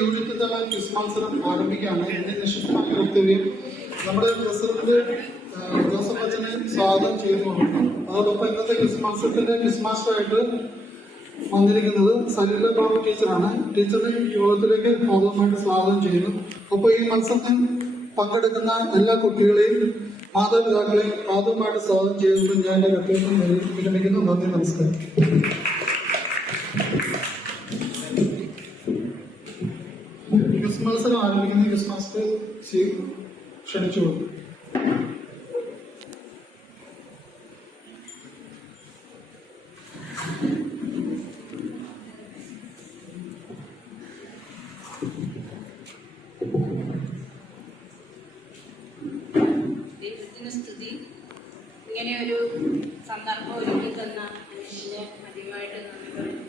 Unit തല quiz മത്സരം ആരംഭിക്കുകയാണ്. എന്റെ നിശ്ചിതമായ കർത്തവ്യം നമ്മുടെ പ്രസിഡന്റ് ജോസഫ് അച്ഛനെ സ്വാഗതം ചെയ്യുന്നുണ്ട്. അതോടൊപ്പം ഇന്നത്തെ ക്വിസ് മത്സരത്തിന്റെ ക്വിസ് മാസ്റ്ററായിട്ട് വന്നിരിക്കുന്നത് സലീല ബാബു ടീച്ചറാണ്. ടീച്ചറിനെ യോഗത്തിലേക്ക് ഹാർദവമായിട്ട് സ്വാഗതം ചെയ്യുന്നു. ഒപ്പം ഈ മത്സരത്തിൽ പങ്കെടുക്കുന്ന എല്ലാ കുട്ടികളെയും മാതാപിതാക്കളെയും ഹാർദവമായിട്ട് സ്വാഗതം ചെയ്തുകൊണ്ട് ഞാൻ എന്റെ കർത്തവ്യം വിരമിക്കുന്നു. നന്ദി, നമസ്കാരം. ക്വിസ് മത്സരം ആരംഭിക്കുന്ന ക്വിസ് മാസ്റ്റർ ക്ഷണിച്ചുകൊള്ളു. ദൈവത്തിന് സ്തുതി. ഇങ്ങനെയൊരു സന്ദർഭം ഒരുക്കി തന്ന മനുഷ്യന് അധികമായിട്ട് നന്ദി പറയുന്നു.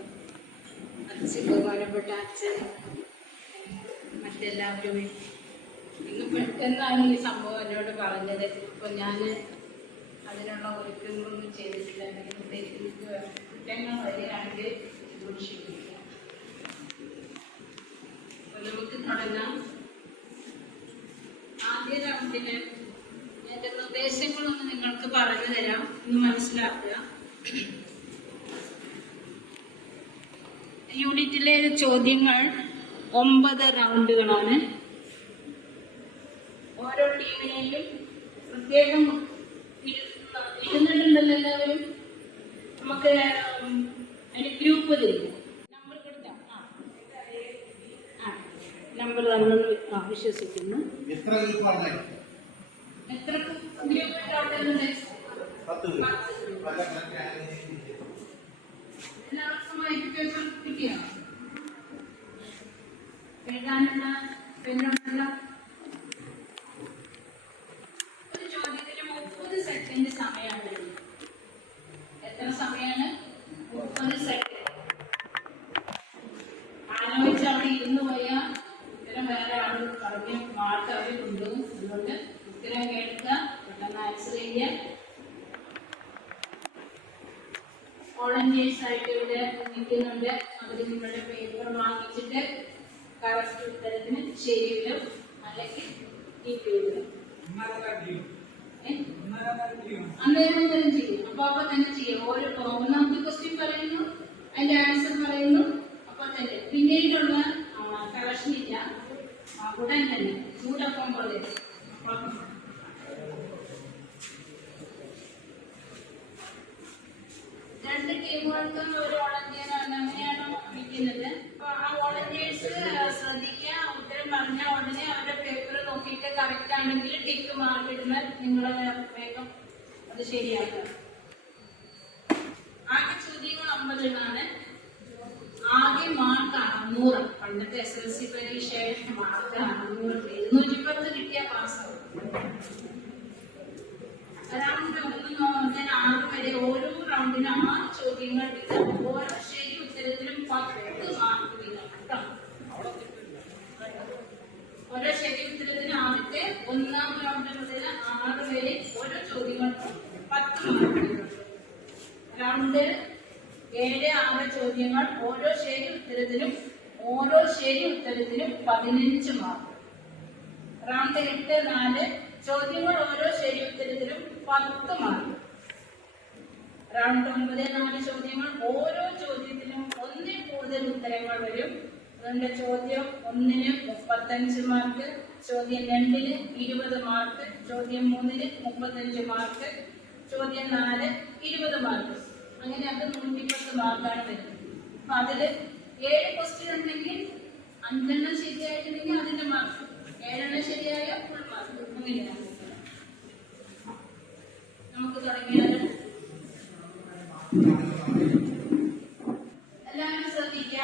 ബഹുമാനപ്പെട്ട അച്ഛൻ, മറ്റെല്ലാവരും ഇന്ന് പെട്ടെന്നാണ് ഈ സംഭവം എന്നോട് പറഞ്ഞത്. അപ്പോൾ ഞാൻ അതിനുള്ള ഒരുക്കങ്ങളൊന്നും ചെയ്തിട്ടില്ല. കുറ്റങ്ങൾ വരികയാണെങ്കിൽ സൂക്ഷിക്കുക. അപ്പോൾ നമുക്ക് തുടങ്ങാം. ആദ്യ റൗണ്ടിന് എൻ്റെ നിർദ്ദേശങ്ങളൊന്ന് നിങ്ങൾക്ക് പറഞ്ഞു തരാം, ഒന്ന് മനസ്സിലാക്കുക. യൂണിറ്റിലെ ചോദ്യങ്ങൾ 9 റൗണ്ടുകളാണ്. ഓരോ ടീമിനെയും പ്രത്യേകം ഇരുന്നിട്ടുണ്ടല്ലോ എല്ലാവരും. നമുക്ക് അതിന് ഗ്രൂപ്പ് തരും. നമ്പർ കൊടുത്താൽ നമ്പർ തന്നെന്ന് വിശ്വസിക്കുന്നു. എത്ര ഗ്രൂപ്പ് ഉണ്ടാവുന്നുണ്ട്? എല്ലാവർക്കും എഡ്യൂക്കേഷൻ കിട്ടിയോ? എഴുതാനുള്ള പെണ്ണുണ്ടല്ലോ. ഒരു ചോദ്യത്തിന് 30 സെക്കൻഡ് സമയമാണ്. എത്ര സമയമാണ്? 30 സെക്കൻഡ്. ആലോചിച്ച് അവിടെ ഇരുന്ന് പോയാൽ ഉത്തരം വേറെ ആൾ പറഞ്ഞ് മാർക്ക് അവർ കൊണ്ടുപോകും. അതുകൊണ്ട് ഉത്തരം കേൾക്കുക, പെട്ടെന്ന് ആൻസർ ചെയ്യുക. വോളണ്ടിയേഴ്സ് ആയിട്ട് ഇവിടെ നിൽക്കുന്നുണ്ട്. അവർ നിങ്ങളുടെ പേപ്പർ വാങ്ങിച്ചിട്ട് കറക്റ്റ് ഉത്തരത്തിന് ശരിയിലും അല്ലെങ്കിൽ ടീപ്പിലും അന്നേരം തന്നെ ചെയ്യും. അപ്പൊ തന്നെ ചെയ്യും. ഓരോ ഒന്നാമത്തെ ക്വസ്റ്റ്യൻ പറയുന്നു, അതിന്റെ ആൻസർ പറയുന്നു, അപ്പൊ തന്നെ. പിന്നീടുള്ള കറക്ഷൻ ഇല്ല, ഉടൻ തന്നെ ചൂടപ്പം പോലെ. രണ്ട് ടീമുകൾക്കും ഒരു വോളണ്ടിയറാണ്, അങ്ങനെയാണ് വിളിക്കുന്നത്. അപ്പൊ ആ വോളണ്ടിയേഴ്സ് ശ്രദ്ധിക്കുക. ഉത്തരം പറഞ്ഞ ഉടനെ അവരുടെ പേപ്പർ നോക്കിയിട്ട് കറക്റ്റ് ആണെങ്കിൽ ടിക്ക് മാർക്ക് ഇടുന്ന നിങ്ങളെ വേഗം അത് ശരിയാക്കുക. ആകെ ചോദ്യങ്ങൾ 50 എണ്ണാണ്. ആകെ മാർക്കാണ് 100. പണ്ടത്തെ SSLC പരീക്ഷയുടെ മാർക്കാണ് 100. 210 കിട്ടിയ പാസ്സാവും. റൗണ്ട് 1 മുതൽ 6 വരെ ഓരോ റൗണ്ടിനും 6 ചോദ്യങ്ങൾ വീതം. ഓരോ ശരി ഉത്തരത്തിനും 10 മാർക്ക് വീതം. ഓരോ ശരി ഉത്തരത്തിന് ആദ്യത്തെ 1ാം റൗണ്ട് മുതൽ 6 വരെ ഓരോ ചോദ്യങ്ങൾക്കും 10 മാർക്ക് വീതം. റൗണ്ട് 7, 6 ചോദ്യങ്ങൾ. ഓരോ ശരി ഉത്തരത്തിനും 15 മാർക്ക്. റൗണ്ട് 8, 4 ചോദ്യങ്ങൾ. ഓരോ ശരി ഉത്തരത്തിനും 10 മാർക്ക്. റൗണ്ട് 9, 4 ചോദ്യങ്ങൾ. ഓരോ ചോദ്യത്തിനും 1ൽ കൂടുതൽ ഉത്തരങ്ങൾ വരും. അതുകൊണ്ട് ചോദ്യം 1ന് 35 മാർക്ക്, ചോദ്യം 2ന് 20 മാർക്ക്, ചോദ്യം 3ന് 35 മാർക്ക്, ചോദ്യം 4 20 മാർക്ക്. അങ്ങനെ അത് 110 മാർക്കാണ് വരുന്നത്. അപ്പൊ അതില് 7 ക്വസ്റ്റ്യൻ ഉണ്ടെങ്കിൽ 5 എണ്ണം ശരിയായിട്ടുണ്ടെങ്കിൽ അതിന്റെ മാർക്ക്, 7 എണ്ണം ശരിയായ ഫുൾ മാർക്ക്. അങ്ങനെയാണ്. നമുക്ക് തുടങ്ങിയാൽ എല്ലാവരും ശ്രദ്ധിക്കുക.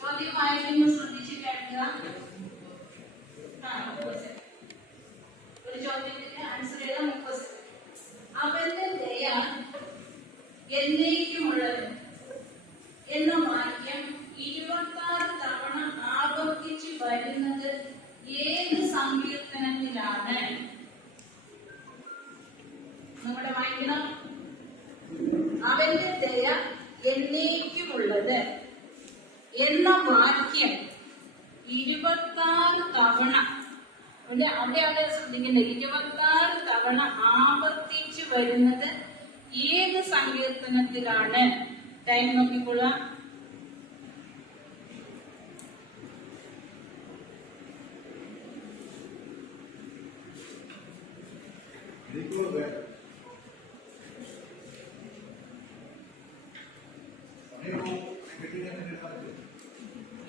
ചോദ്യം വായിക്കുമ്പോൾ ശ്രദ്ധിച്ച് കേൾക്കുക. ഒരു ചോദ്യത്തിന്റെ ആൻസർ ചെയ്താൽ 30 സെക്കൻഡ്. അവന്റെ ദയ എന്നേക്കുമുള്ളത് എന്ന വാക്യം 26 തവണ ആവർത്തിച്ച് വരുന്നത് ഏത് സങ്കീർത്തനത്തിലാണ്? നമ്മുടെ വായിക്കണം. അവന്റെ ദയ എന്നേക്കുമുള്ളത് എന്ന വാക്യം 26 തവണ, അവിടെ ശ്രദ്ധിക്കുന്നത്, 26 തവണ ആവർത്തിച്ചു വരുന്നത് ഏത് സങ്കീർത്തനത്തിലാണ്? ടൈം നോക്കിക്കൊള്ളുക.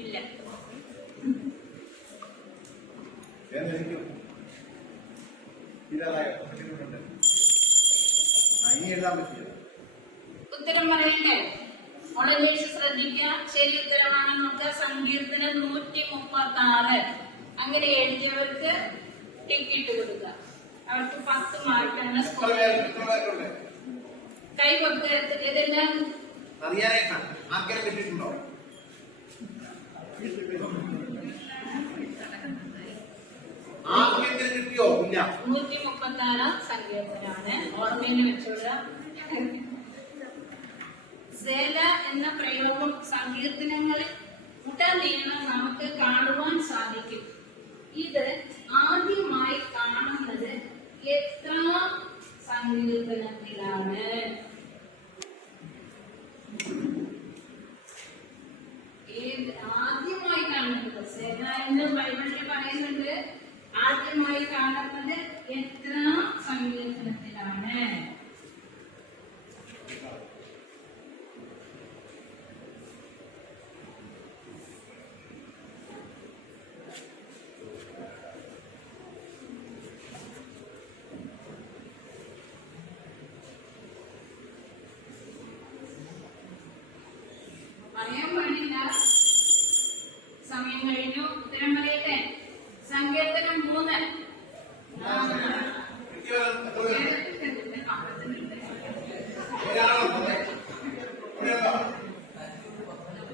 ഇല്ല. ഉത്തരം പറയണ്ടേ? ഓളമേഴ്സ് ശ്രദ്ധിക്കുക. ശരി ഉത്തരമാണ് നോക്കുക. സങ്കീർത്തനം 136. അങ്ങനെ എഴുതിയവർക്ക് ടിക്കറ്റ് കൊടുക്കുക. അവർക്ക് 10 മാർക്കാണ് സ്കോർ. കൈ കൊടുത്ത് ഇതെല്ലാം കിട്ടിയിട്ടുണ്ടോ? 136 സങ്കീർത്തനാണ്. ഓർമ്മയിൽ വെച്ചോളുക. സേല എന്ന പ്രയോഗം സങ്കീർത്തനങ്ങളിൽ ഉടനീളം നമുക്ക് കാണുവാൻ സാധിക്കും. ഇത് ആദ്യമായി കാണുന്നത് എത്ര സങ്കീർത്തനത്തിലാണ്? ആദ്യമായി കാണുന്നത് സേല എന്ന് ബൈബിളിൽ പറയുന്നുണ്ട്. ആദ്യമായി കാണുന്നത് എത്ര സങ്കീർത്തനത്തിലാണ്? പറയാൻ പാടില്ല. സമയം കഴിഞ്ഞു. ഉത്തരം പറയട്ടെ. സങ്കീർത്തനം 3.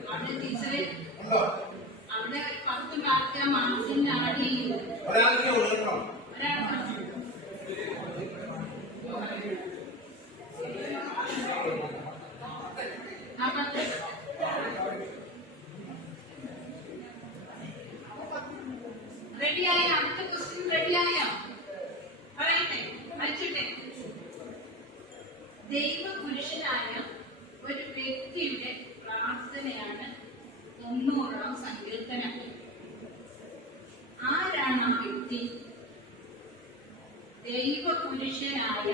അവിടെ ടീച്ചറെ അവിടെ 10 മാർക്ക് മാർക്കിന്റെ ആഡ് ചെയ്യുന്നത്. ഒരാൾ റെഡിയായോ? അടുത്ത ക്വസ്റ്റ്യൻ റെഡിയായോ? പറയട്ടെ, വായിച്ചിട്ടെ. ദൈവപുരുഷനായ ഒരു വ്യക്തിയുടെ പ്രാർത്ഥനയാണ് 90-ാം സങ്കീർത്തനം. ആരാണ് ആ വ്യക്തി? ദൈവപുരുഷനായ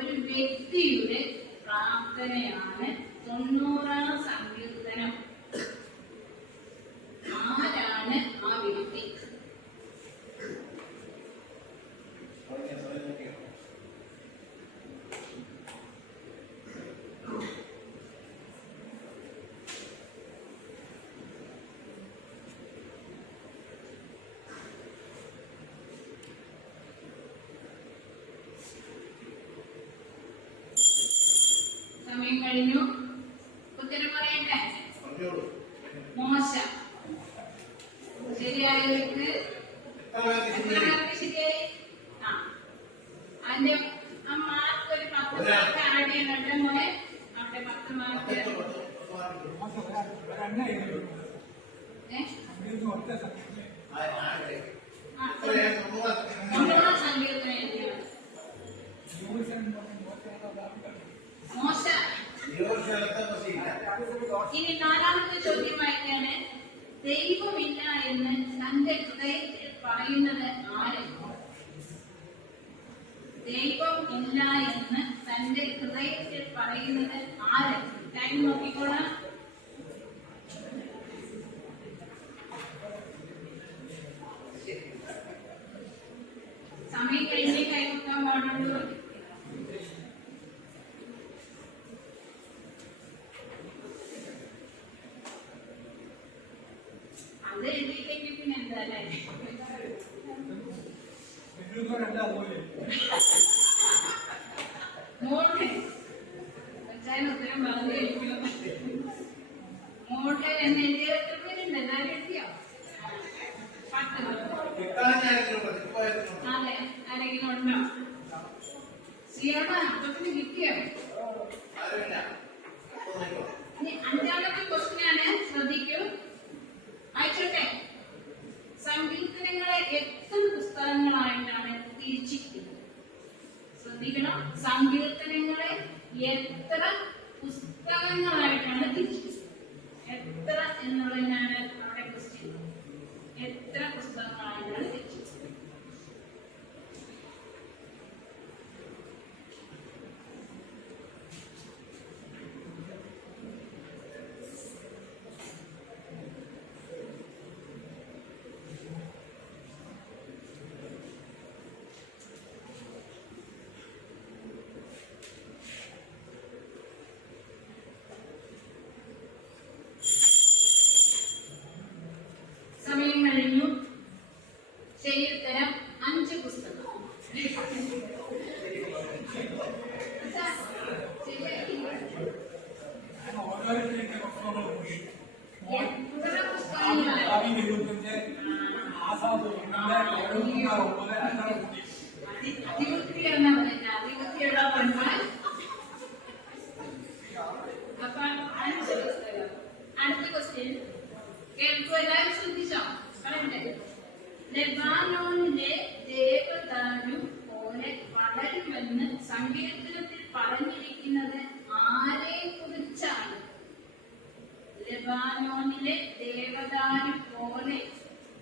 ഒരു വ്യക്തിയുടെ പ്രാർത്ഥനയാണ് 90-ാം സങ്കീർത്തനം. ആരാണ് ആ വ്യക്തി? സമയം കഴിഞ്ഞു. ഉത്തരം പറയട്ടെ. മോശ. ശരിയായവർക്ക് ശരിയായി. അതിന്റെ ആ മാർക്ക് ഒരു 10 മാർക്ക് ആഡ് ചെയ്യുന്നുണ്ട് മോനെ. അവിടെ 10 മാർക്ക്. സങ്കീർത്തനം എഴുതിയാണ് മോശ. ഇനി 4ാമത്തെ ചോദ്യം വായിക്കാണ്. ദൈവമില്ല എന്ന് തന്റെ ഹൃദയത്തിൽ പറയുന്നത് ആര്? ദൈവം ഇല്ല എന്ന് തന്റെ ഹൃദയത്തിൽ പറയുന്നത് ആര്? ടൈം നോക്കിക്കോളാം. സമയം കഴിഞ്ഞേ കൈകൊടുക്കാൻ പാടുള്ളൂ. അത് എഴുതിയില്ലെങ്കിൽ പിന്നെ എന്താ അല്ലേ? മോളുടെ അച്ഛൻ ഉത്തരം പറഞ്ഞിരിക്കുന്നു. മോളുടെ എന്ന് എഴുതിയ എത്ര പേരുണ്ട്? എല്ലാവരും എഴുതിയോ? 10. അതെ, ആരെങ്കിലും ഉണ്ടോ? സിയാമ അപ്പത്തിന് കിട്ടിയോ? ഇനി 5ാമത്തെ ക്വസ്റ്റ്യനാണ്, ശ്രദ്ധിക്കൂ. അയച്ചോട്ടെ. സങ്കീർത്തനങ്ങളെ എത്ര പുസ്തകങ്ങളായിട്ടാണ് തിരിച്ചിരിക്കുന്നത്? ശ്രദ്ധിക്കണം. സങ്കീർത്തനങ്ങളെ എത്ര പുസ്തകങ്ങളായിട്ടാണ് തിരിച്ചിരിക്കുന്നത്? എത്ര എന്നുള്ളതിനാണ് അവിടെ ക്വസ്റ്റ്യൻ. എത്ര പുസ്തകങ്ങളായിട്ടാണ് തിരിച്ചിരിക്കുന്നത്? സമയം കഴിഞ്ഞു. ശരി ഉത്തരം 5 പുസ്തകം. എത്ര പുസ്തകങ്ങളാണ്? അതിവൃത്തിയാണ് പറഞ്ഞത്. അതിവൃത്തിയുള്ള പൊന്മാൻ. അപ്പൊ 5 പുസ്തകം. അടുത്ത ക്വസ്റ്റ്യൻ കേൾക്കൂ, എല്ലാവരും ശ്രദ്ധിച്ചോ? പറയണ്ടേ? ലെബാനോനിലെ ദേവദാരു പോലെ വളരുമെന്ന് സങ്കീർത്തനത്തിൽ പറഞ്ഞിരിക്കുന്നത് ആരെ കുറിച്ചാണ്? ലെബാനോനിലെ ദേവദാരു പോലെ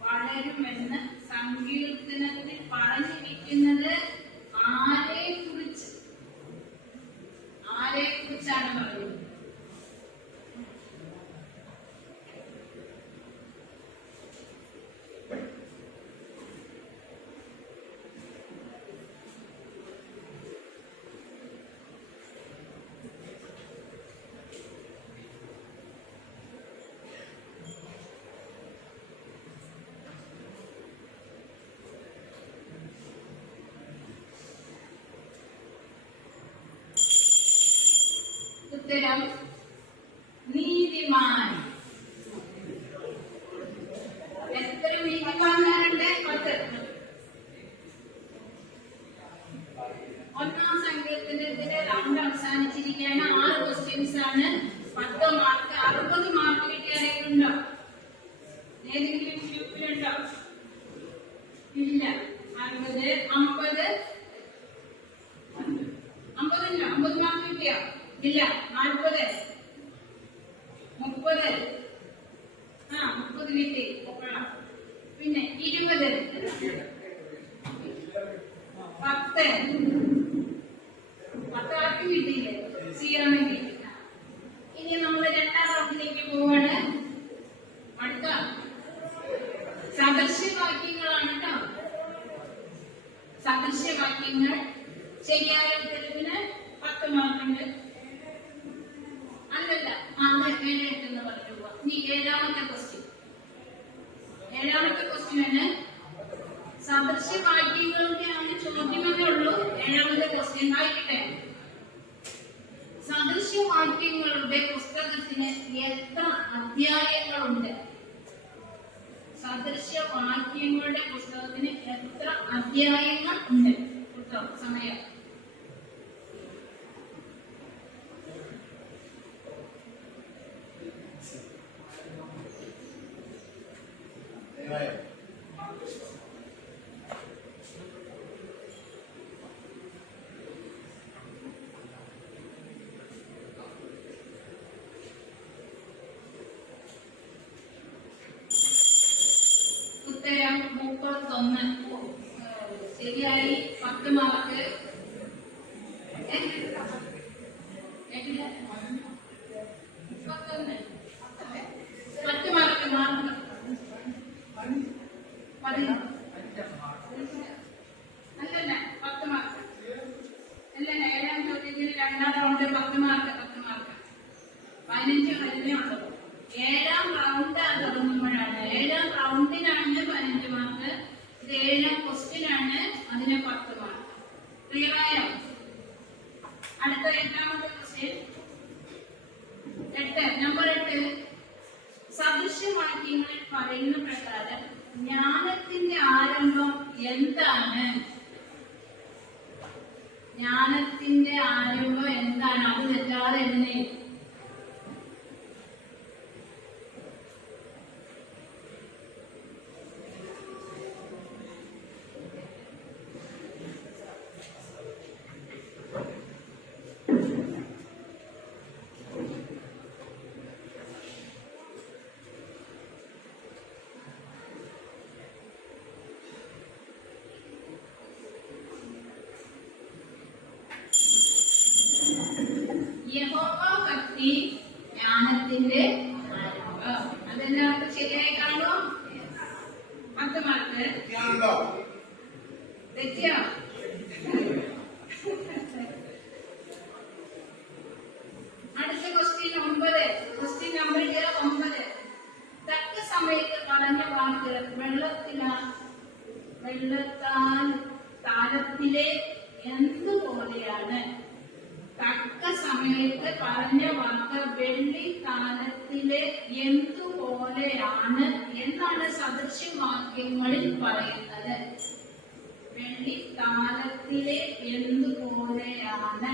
വളരുമെന്ന് സങ്കീർത്തനത്തിൽ പറഞ്ഞിരിക്കുന്നത് ആരെ കുറിച്ച്? ആരെ കുറിച്ചാണ് പറയുന്നത്? ഉത്തരം നീതിമാൻ. എത്ര നീതിമാന്മാരുണ്ട്? 10. 1ാം സങ്കീർത്തനത്തിലെ റൗണ്ട് അവസാനിച്ചിരിക്കുകയാണ്. 6 ക്വസ്റ്റ്യൻസ് ആണ്. 10 മാർക്ക്. 60 മാർക്ക് കിട്ടിയ ആരെങ്കിലും ഉണ്ടോ? ഏതെങ്കിലും ഗ്രൂപ്പിലുണ്ടോ? ഇല്ല. 60, 50. 50 മാർക്ക് കിട്ടിയോ? ഇല്ല. 40, 30. 30 കിട്ടി. പിന്നെ 20, 10. 10 ആർക്കും കിട്ടിയില്ലേ? ചെയ്യാണെങ്കിൽ. ഇനി നമ്മൾ 2ാം റൗണ്ടിലേക്ക് പോവാണ്. അടുത്ത സദൃശ്യവാക്യങ്ങളാണ് കേട്ടോ. സദൃശ്യവാക്യങ്ങൾ. ശരിയായ ഉത്തരവിന് 10 മാർക്കുണ്ട്. അല്ലല്ല, 7 എന്ന് പറഞ്ഞു പോവാ. ഇനി 7ാമത്തെ ക്വസ്റ്റ്യൻ. 7ാമത്തെ ക്വസ്റ്റ്യന് സദൃശ്യവാക്യങ്ങളുടെയാണ് ചോദ്യമേ ഉള്ളൂ. 7ാമത്തെ ക്വസ്റ്റ്യൻ ആയിക്കട്ടെ. സദൃശ്യവാക്യങ്ങളുടെ പുസ്തകത്തിന് എത്ര അധ്യായങ്ങളുണ്ട്? സദൃശ്യവാക്യങ്ങളുടെ പുസ്തകത്തിന് എത്ര അധ്യായങ്ങൾ ഉണ്ട്? സമയം. ഉത്തരം 31. ശരിയായി 10 മാർക്ക്. 10 മാർക്ക്. അല്ലല്ല, 10 മാർക്ക്. അല്ലല്ല, 7ാം ചോദ്യത്തിന് 2ാം റൗണ്ട് 10 മാർക്ക്. 15 വരുന്നേ ഉള്ളൂ. 7ാം റൗണ്ട് തുടങ്ങുമ്പോഴാണ്. 7ാം പറയുന്ന പ്രകാരം ജ്ഞാനത്തിന്റെ ആരംഭം എന്താണ്? ജ്ഞാനത്തിന്റെ ആരംഭം എന്താണ്? അത് തെറ്റാതെ എന്നെ യഹോവ ഭക്തി ജ്ഞാനത്തിന്റെ ആരംഭം. അതെല്ലാവർക്കും ശരിയായി കാണുമോ? 10 മാർക്ക് തെറ്റിയോ? അടുത്ത ക്വസ്റ്റ്യൻ 9. Question number 9. തക്ക സമയത്ത് പറഞ്ഞ വാക്ക് വെള്ളത്താൽ താലത്തിലെ എന്തുപോലെയാണ്? തക്ക സമയത്ത് പറഞ്ഞ വാക്ക് വെള്ളിത്താലത്തിലെ എന്തുപോലെയാണ് എന്നാണ് സദൃശ്യവാക്യങ്ങളിൽ പറയുന്നത്. വെള്ളിത്താലത്തിലെ എന്തുപോലെയാണ്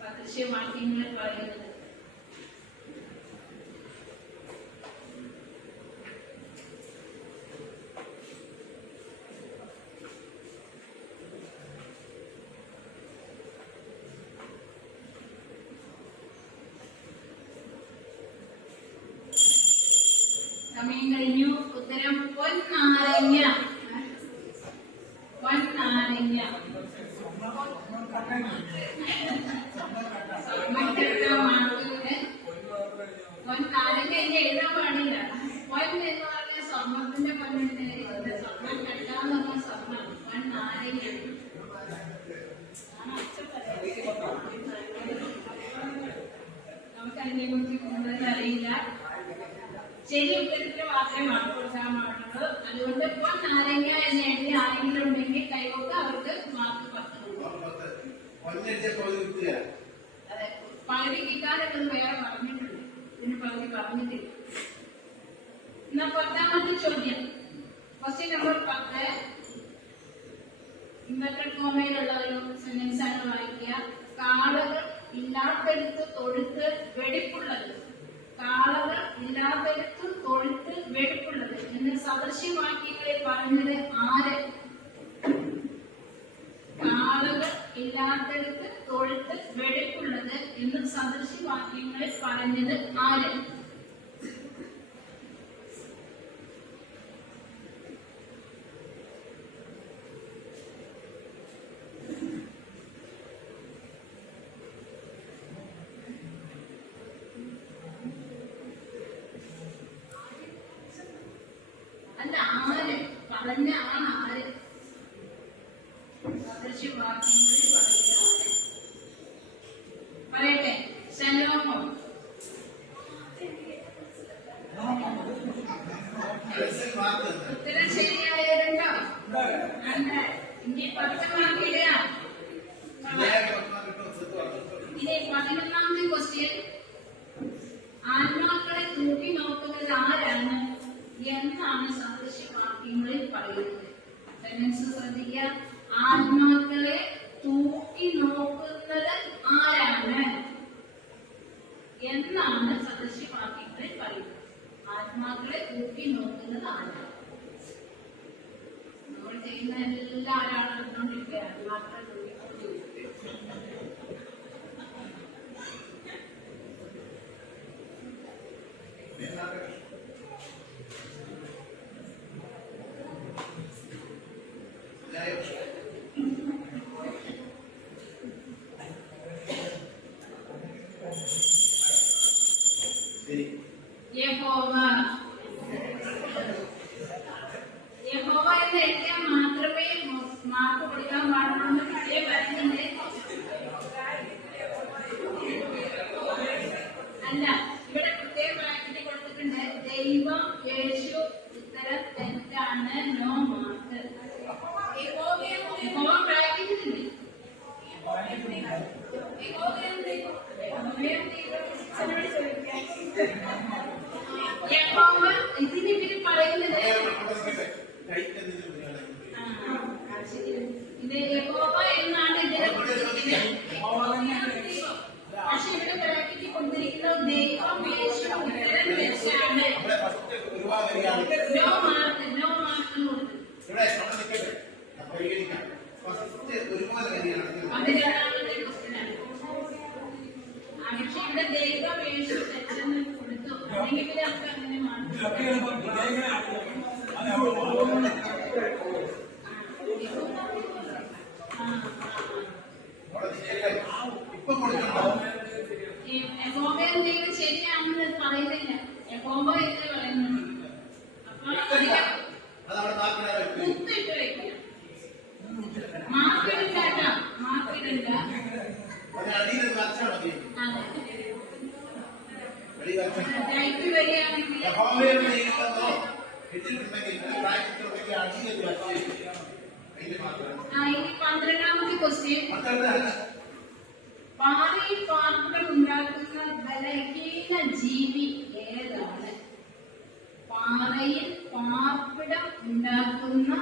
സദൃശ്യവാക്യങ്ങളിൽ പറയുന്നത്. സമയം കഴിഞ്ഞു. ഉത്തരം പൊന്നാരങ്ങ. പൊന്നാരങ്ങ. പൊന്നാരങ്ങ ഇനി എഴുതാൻ പാടില്ല. പൊൻ എന്ന് പറഞ്ഞ സ്വർണത്തിന്റെ പൊന്നിന്റെ സ്വർണം കെട്ടാന്ന് പറഞ്ഞ സ്വർണം. പൊന്നാരങ്ങ. നമുക്കതിനെ കുറിച്ച് കൂടുതൽ അറിയില്ല. ശരി ഉത്തരത്തിന് മാത്രമേ മാർക്ക് കൊടുക്കാൻ പാടുള്ളൂ. അതുകൊണ്ട് ഇപ്പോൾ നാരങ്ങ എന്ന് എഴുതി ആരെങ്കിലും ഉണ്ടെങ്കിൽ കൈവക്ക് അവർക്ക് മാർക്ക് 10 കൊടുക്കും. അതെ, പകുതി കിട്ടാനുള്ളത് വേറെ പറഞ്ഞിട്ടുണ്ട്. ഇതിന് പകുതി പറഞ്ഞിട്ടില്ല. എന്നാ 10ാമത്തെ ചോദ്യം. Question number 10. ഇൻവെർട്ടഡ് കോമയിലുള്ള ഒരു സെന്റൻസ് ആണ് വായിക്കുക. കാളകൾ ഇല്ലാത്തടുത്ത് തൊഴുത്ത് വെടിപ്പുള്ളത്. കാളകൾ ഇല്ലാത്തടുത്ത് തൊഴുത്ത് വെടിപ്പുള്ളത് എന്ന് സദൃശ്യവാക്യങ്ങളിൽ പറഞ്ഞത് ആര്? കാളകൾ ഇല്ലാത്തടുത്ത് തൊഴുത്ത് വെടിപ്പുള്ളത് എന്ന് സദൃശ്യവാക്യങ്ങളിൽ പറഞ്ഞത് ആര്? പറഞ്ഞ ആര്? സദൃശ്യവാക്യങ്ങളിൽ പറയുന്ന ആര്? പറയട്ടെ. ശലോമോൻ. ഉത്തരം ശരിയായതുണ്ടോ? ഇനി 10 മാർക്ക് ഇടുക. ഇനി 11ാമത്തെ ക്വസ്റ്റ്യൻ. ആത്മാക്കളെ തൂക്കി നോക്കുന്നത് ആരാണ് എന്നാണ് സദൃശ്യവാക്യങ്ങളിൽ പറയുന്നത്? സെന്റൻസ് ശ്രദ്ധിക്കുക. ആത്മാക്കളെ തൂക്കി നോക്കുന്നത് ആരാണ് എന്നാണ് സദൃശ്യവാക്യങ്ങളിൽ പറയുന്നത്? ആത്മാക്കളെ തൂക്കി നോക്കുന്നത് ആരാണ്? നമ്മൾ ചെയ്യുന്ന എല്ലാവരും നടന്നുകൊണ്ടിരിക്കുക. ആത്മാക്കളെ തൂക്കിക്കൊണ്ടിരിക്കുക. യഹോവ. യഹോവ എന്ന് എഴുതിയാൽ മാത്രമേ മാർക്ക് കൊടുക്കാൻ പാടുള്ളൂ. കിട്ടിയ പറയുന്നത് അല്ല. ഇവിടെ പ്രത്യേക ബ്രാക്കറ്റ് കൊടുത്തിട്ടുണ്ട്. ദൈവം, യേശു. ഉത്തരം തെറ്റാണ്. No mark. യഹോവ ബ്രാക്കറ്റിലുണ്ട്. ഇതിന് ഇവര് പറയുന്നത് ഇത് യഹോവ എന്നാണ് ഇതിനെ പക്ഷെ ഇവിടെ ബ്രാക്കറ്റിൽ കൊടുത്തിരിക്കുന്നത് ദൈവം യേശു ഉത്തരം വെച്ചാണ് നോ മാർക്ക് കൊടുത്തു അത് രണ്ടാമത്തെ ക്വസ്റ്റ്യനാണ്. പക്ഷെ ഇവിടെ ദൈവം യേശു തെറ്റെന്ന് കൊടുത്തു അല്ലെങ്കിൽ നമുക്ക് അങ്ങനെ മാർക്ക് യഹോവയുടെ ദൈവം ശരിയാണെന്ന് പറയുന്നില്ല. യഹോവ എന്ന് പറയുന്നുണ്ട്. അപ്പൊ കുത്തിട്ട് വെക്കുക. മാർക്കിടില്ല കേട്ടോ, മാർക്കിടില്ല. ടൈപ്പ് വരികയാണെങ്കിൽ ഇനി 12ാമത്തെ ക്വസ്റ്റ്യൻ. പാറയിൽ പാർപ്പിടം ഉണ്ടാക്കുന്ന ബലഹീന ജീവി ഏതാണ്? പാറയിൽ പാർപ്പിടം ഉണ്ടാക്കുന്ന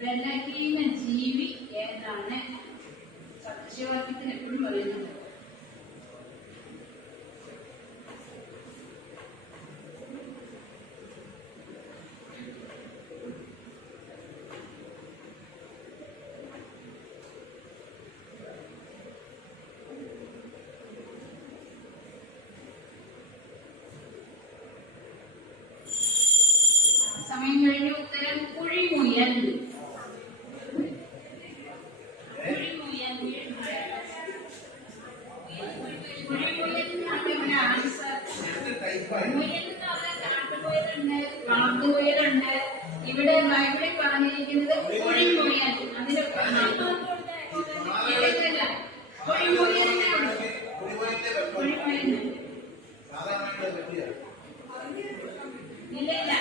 ബലഹീന ജീവി ഏതാണ്? സത്യവാക്യത്തിൽ എപ്പോഴും പറയുന്നുണ്ട്. സമയം കഴിഞ്ഞ ഉത്തരം കുഴിമുയൽ. കുഴിമുയലിനാണ് ആൻസർ. കാട്ടുമുയലുണ്ട്, കാട്ടുമുയലുണ്ട്. ഇവിടെ ബൈബിളിൽ പറഞ്ഞിരിക്കുന്നത് കുഴിമുയൽ. അതിന്റെ കുഴിമുയലിനാണ്. കുഴിമുയലിന് ഇല്ല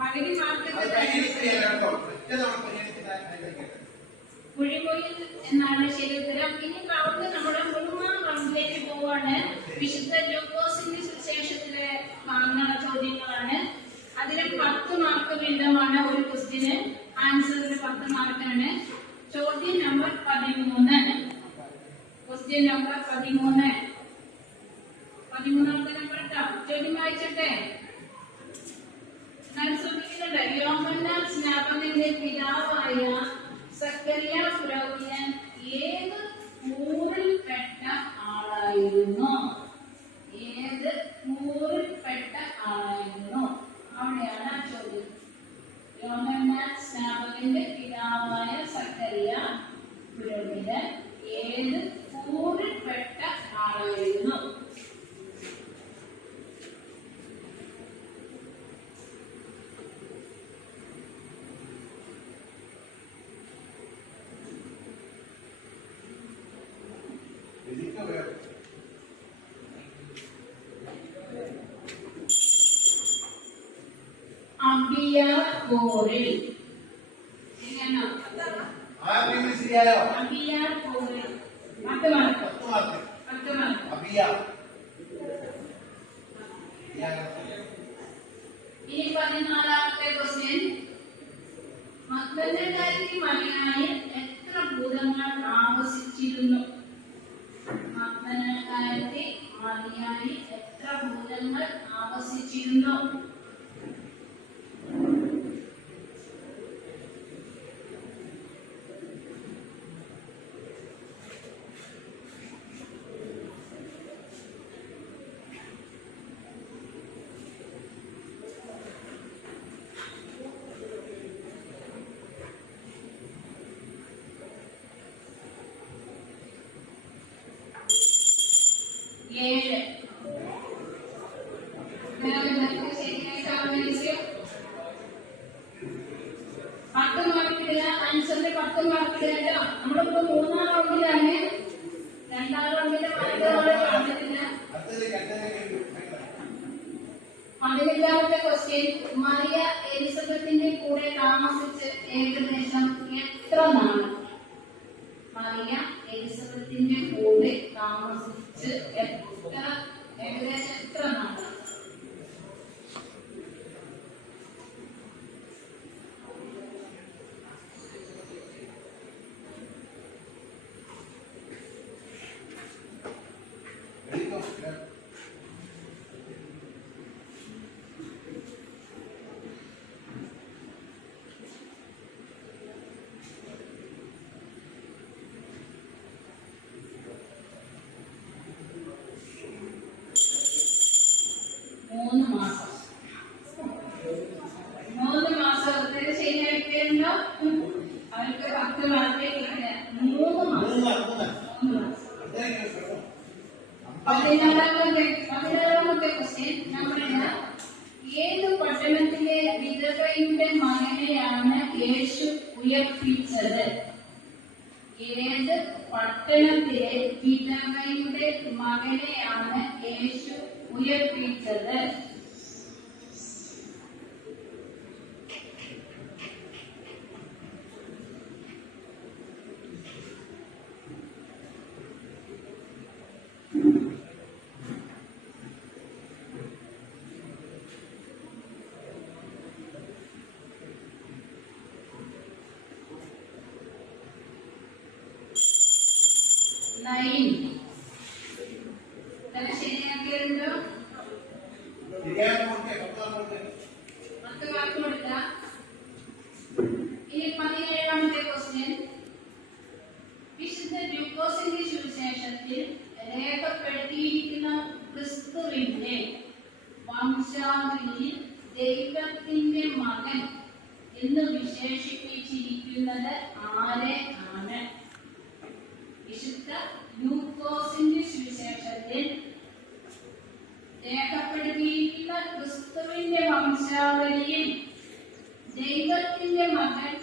പകുതി മാർക്ക്. കുഴിമുയൽ എന്നാണ് ശരി ഉത്തരം. ഇനി കടന്ന് നമ്മുടെ 3ാം റൗണ്ടിലേക്ക് പോവാണ്. വിശുദ്ധ ലൂക്കോസിന്റെ സുവിശേഷത്തിലെ കാണുന്ന ചോദ്യങ്ങളാണ്. അതിന് 10 മാർക്ക് വീതമാണ് ഒരു ക്വസ്റ്റ്യന്. ആൻസറിന് 10 മാർക്കാണ്. ചോദ്യം നമ്പർ 13. Question number 13. 13ാമത്തെ നമ്പർ കേട്ടോ. ചോദ്യം വായിച്ചട്ടെ. ശ്രദ്ധിക്കുന്നുണ്ട്. യോഹന്നാൻ സ്നാപകന്റെ പിതാവായ സക്കറിയ പുരോഹിതൻ ഏത് ഊരിൽപ്പെട്ട ആളായിരുന്നു? ഏത് ഊരിൽപ്പെട്ട ആളായിരുന്നു? അവിടെയാണ് ആ ചോദ്യം. യോഹന്നാൻ സ്നാപകന്റെ പിതാവായ സക്കറിയ പുരോഹിതൻ ഏത് ഊരിൽപ്പെട്ട ആളായിരുന്നു? അബിയാർപോറിൽ. അബിയാർപോറിൽ 10 മാർക്ക്. 10 മാർക്ക്. ഇനി 14ാമത്തെ ക്വസ്റ്റ്യൻ. മഗ്ദലക്കാരി മറിയായിൽ എത്ര ഭൂതങ്ങൾ ആവസിച്ചിരുന്നു? മഗ്ദലക്കാരി മറിയായിൽ എത്ര ഭൂതങ്ങൾ ആവസിച്ചിരുന്നു? ആൻസറിന്റെ 10 മാർക്ക് കേട്ടോ. നമ്മളിപ്പോ 3ാം റൗണ്ടിലാണ്. 2ാം റൗണ്ടിലെ മാർക്ക് നമ്മൾ പറഞ്ഞിട്ടില്ല. 15ാമത്തെ ക്വസ്റ്റ്യൻ. മറിയ എലിസബത്തിന്റെ കൂടെ താമസിച്ച് ഏകദേശം എത്ര നാൾ? മറിയ എലിസബത്തിന്റെ കൂടെ താമസിച്ച് എത്ര 3 മാസം. 3 മാസത്തേക്ക് ശരിയാക്കിയല്ലോ. അവർക്ക് 10 മാസത്തേക്ക് 3 മാസം. 16-ാമത്തെ ക്വസ്റ്റ്യൻ നമ്മുടെ ഏത് പട്ടണത്തിലെ വിധവയുടെ മകനെയാണ് യേശു ഉയർപ്പിച്ചത്? ഏത് പട്ടണത്തിലെ വിധവയുടെ മകനെയാണ് യേശു ഉയർപ്പിച്ചത്? ശരിയാക്കിയല്ലോ. 10 മാർക്ക് കൊടുക്കാം. ഇനി 17-ാമത്തെ ക്വസ്റ്റ്യൻ. വിശുദ്ധ ലൂക്കോസിന്റെ സുവിശേഷത്തിൽ രേഖപ്പെടുത്തിയിരിക്കുന്ന ക്രിസ്തുവിന്റെ വംശാവലിയിൽ ദൈവത്തിന്റെ മകൻ എന്ന് വിശേഷിപ്പിച്ചിരിക്കുന്നത് ആരെ ആണ്? വിശുദ്ധ ലൂക്കോസിന്റെ സുവിശേഷത്തിൽ രേഖപ്പെടുത്തിയിരിക്കുന്ന ക്രിസ്തുവിന്റെ വംശാവലിയിൽ ദൈവത്തിന്റെ മകൻ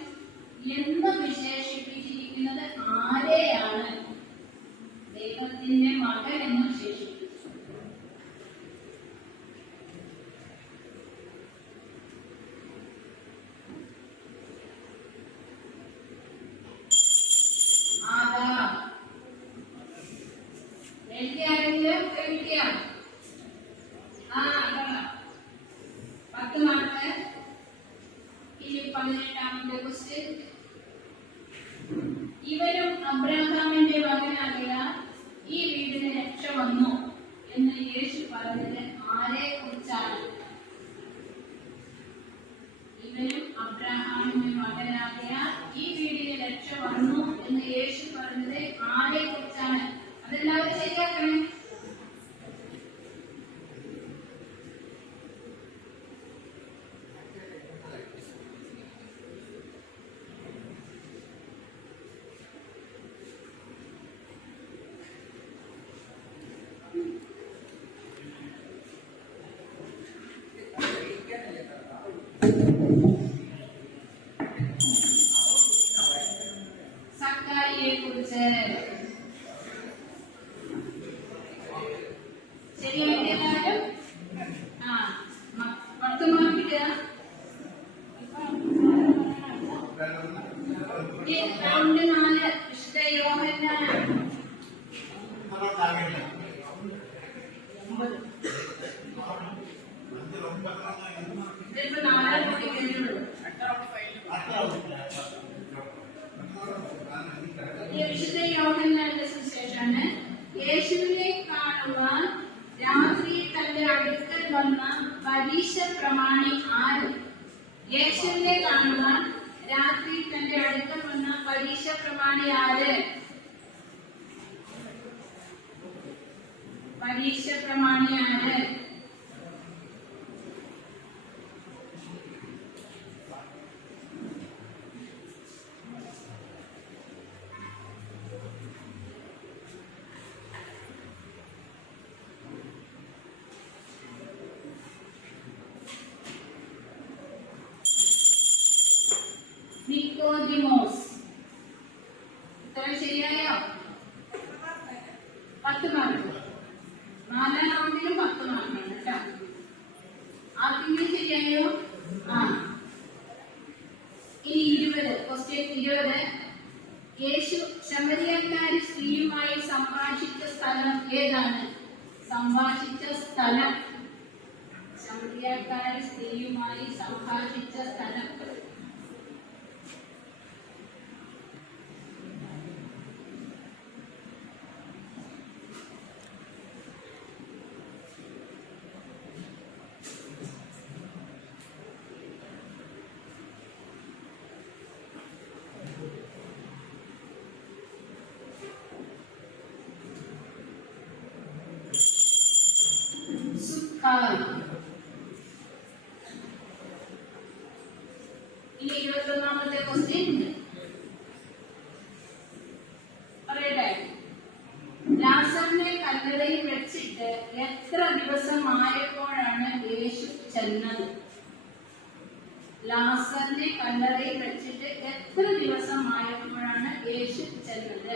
എന്ന് വിശേഷിപ്പിച്ചിരിക്കുന്നത് ആരെയാണ്? ദൈവത്തിന്റെ മകൻ എന്ന് വിശേഷിപ്പിച്ചു. എഴുതിയാരെങ്കിലും എഴുതിയ 10 മാർക്ക്. ഇനി 18-ാമത്തെ ക്വസ്റ്റ്യൻ. ഇവരും അബ്രഹാമിന്റെ മകനാകിയ ഈ വീടിന് രക്ഷ വന്നു എന്ന് യേശു പറഞ്ഞത് ആരെ കുറിച്ചാണ്? ഇവരും അബ്രഹാമിന്റെ മകനാകിയ ഈ വീടിന് രക്ഷ വന്നു എന്ന് യേശു പറഞ്ഞത് ആരെ കുറിച്ചാണ്? അതെല്ലാവരും ശരിയാക്കണേ. സക്കായിയെ കുറിച്ച് ശരിയാക്കിയാലും 10 മാർക്ക് ഇടുക. റൗണ്ട് 4 വിശുദ്ധ യോഹന്നാൻ. ഇതിപ്പോ 4 കൂടി കഴിഞ്ഞുള്ളൂ. വിശുദ്ധ യോഹന്നാന്റെ സുവിശേഷമാണ്. യേശുവിനെ കാണുവാൻ രാത്രി തന്റെ അടുക്കൽ വന്ന പരീശ പ്രമാണി ആര്? യേശുവിനെ കാണുവാൻ രാത്രി തന്റെ അടുക്കൽ വന്ന പരീശ പ്രമാണി ആര്? പരീശ പ്രമാണി ആര്? നിക്കോദിമോസ്. ഉത്തരം ശരിയായോ? 10 മാർക്ക്. 4-ാം റൗണ്ടിലും 10 മാർക്കാണ് കേട്ടോ. ആർക്കെങ്കിലും ശരിയായോ? ഇനി 20. ക്വസ്റ്റ്യൻ 20. യേശു ശമരിയക്കാരി സ്ത്രീയുമായി സംഭാഷിച്ച സ്ഥലം ഏതാണ്? സംഭാഷിച്ച സ്ഥലം. ശമരിയക്കാരി സ്ത്രീയുമായി സംഭാഷിച്ച സ്ഥലം. സുഖായി. എത്ര ദിവസമായപ്പോഴാണ് യേശു ചെന്നത്? ലാസറിനെ കല്ലറയിൽ വെച്ചിട്ട് എത്ര ദിവസമായപ്പോഴാണ് യേശു ചെന്നത്?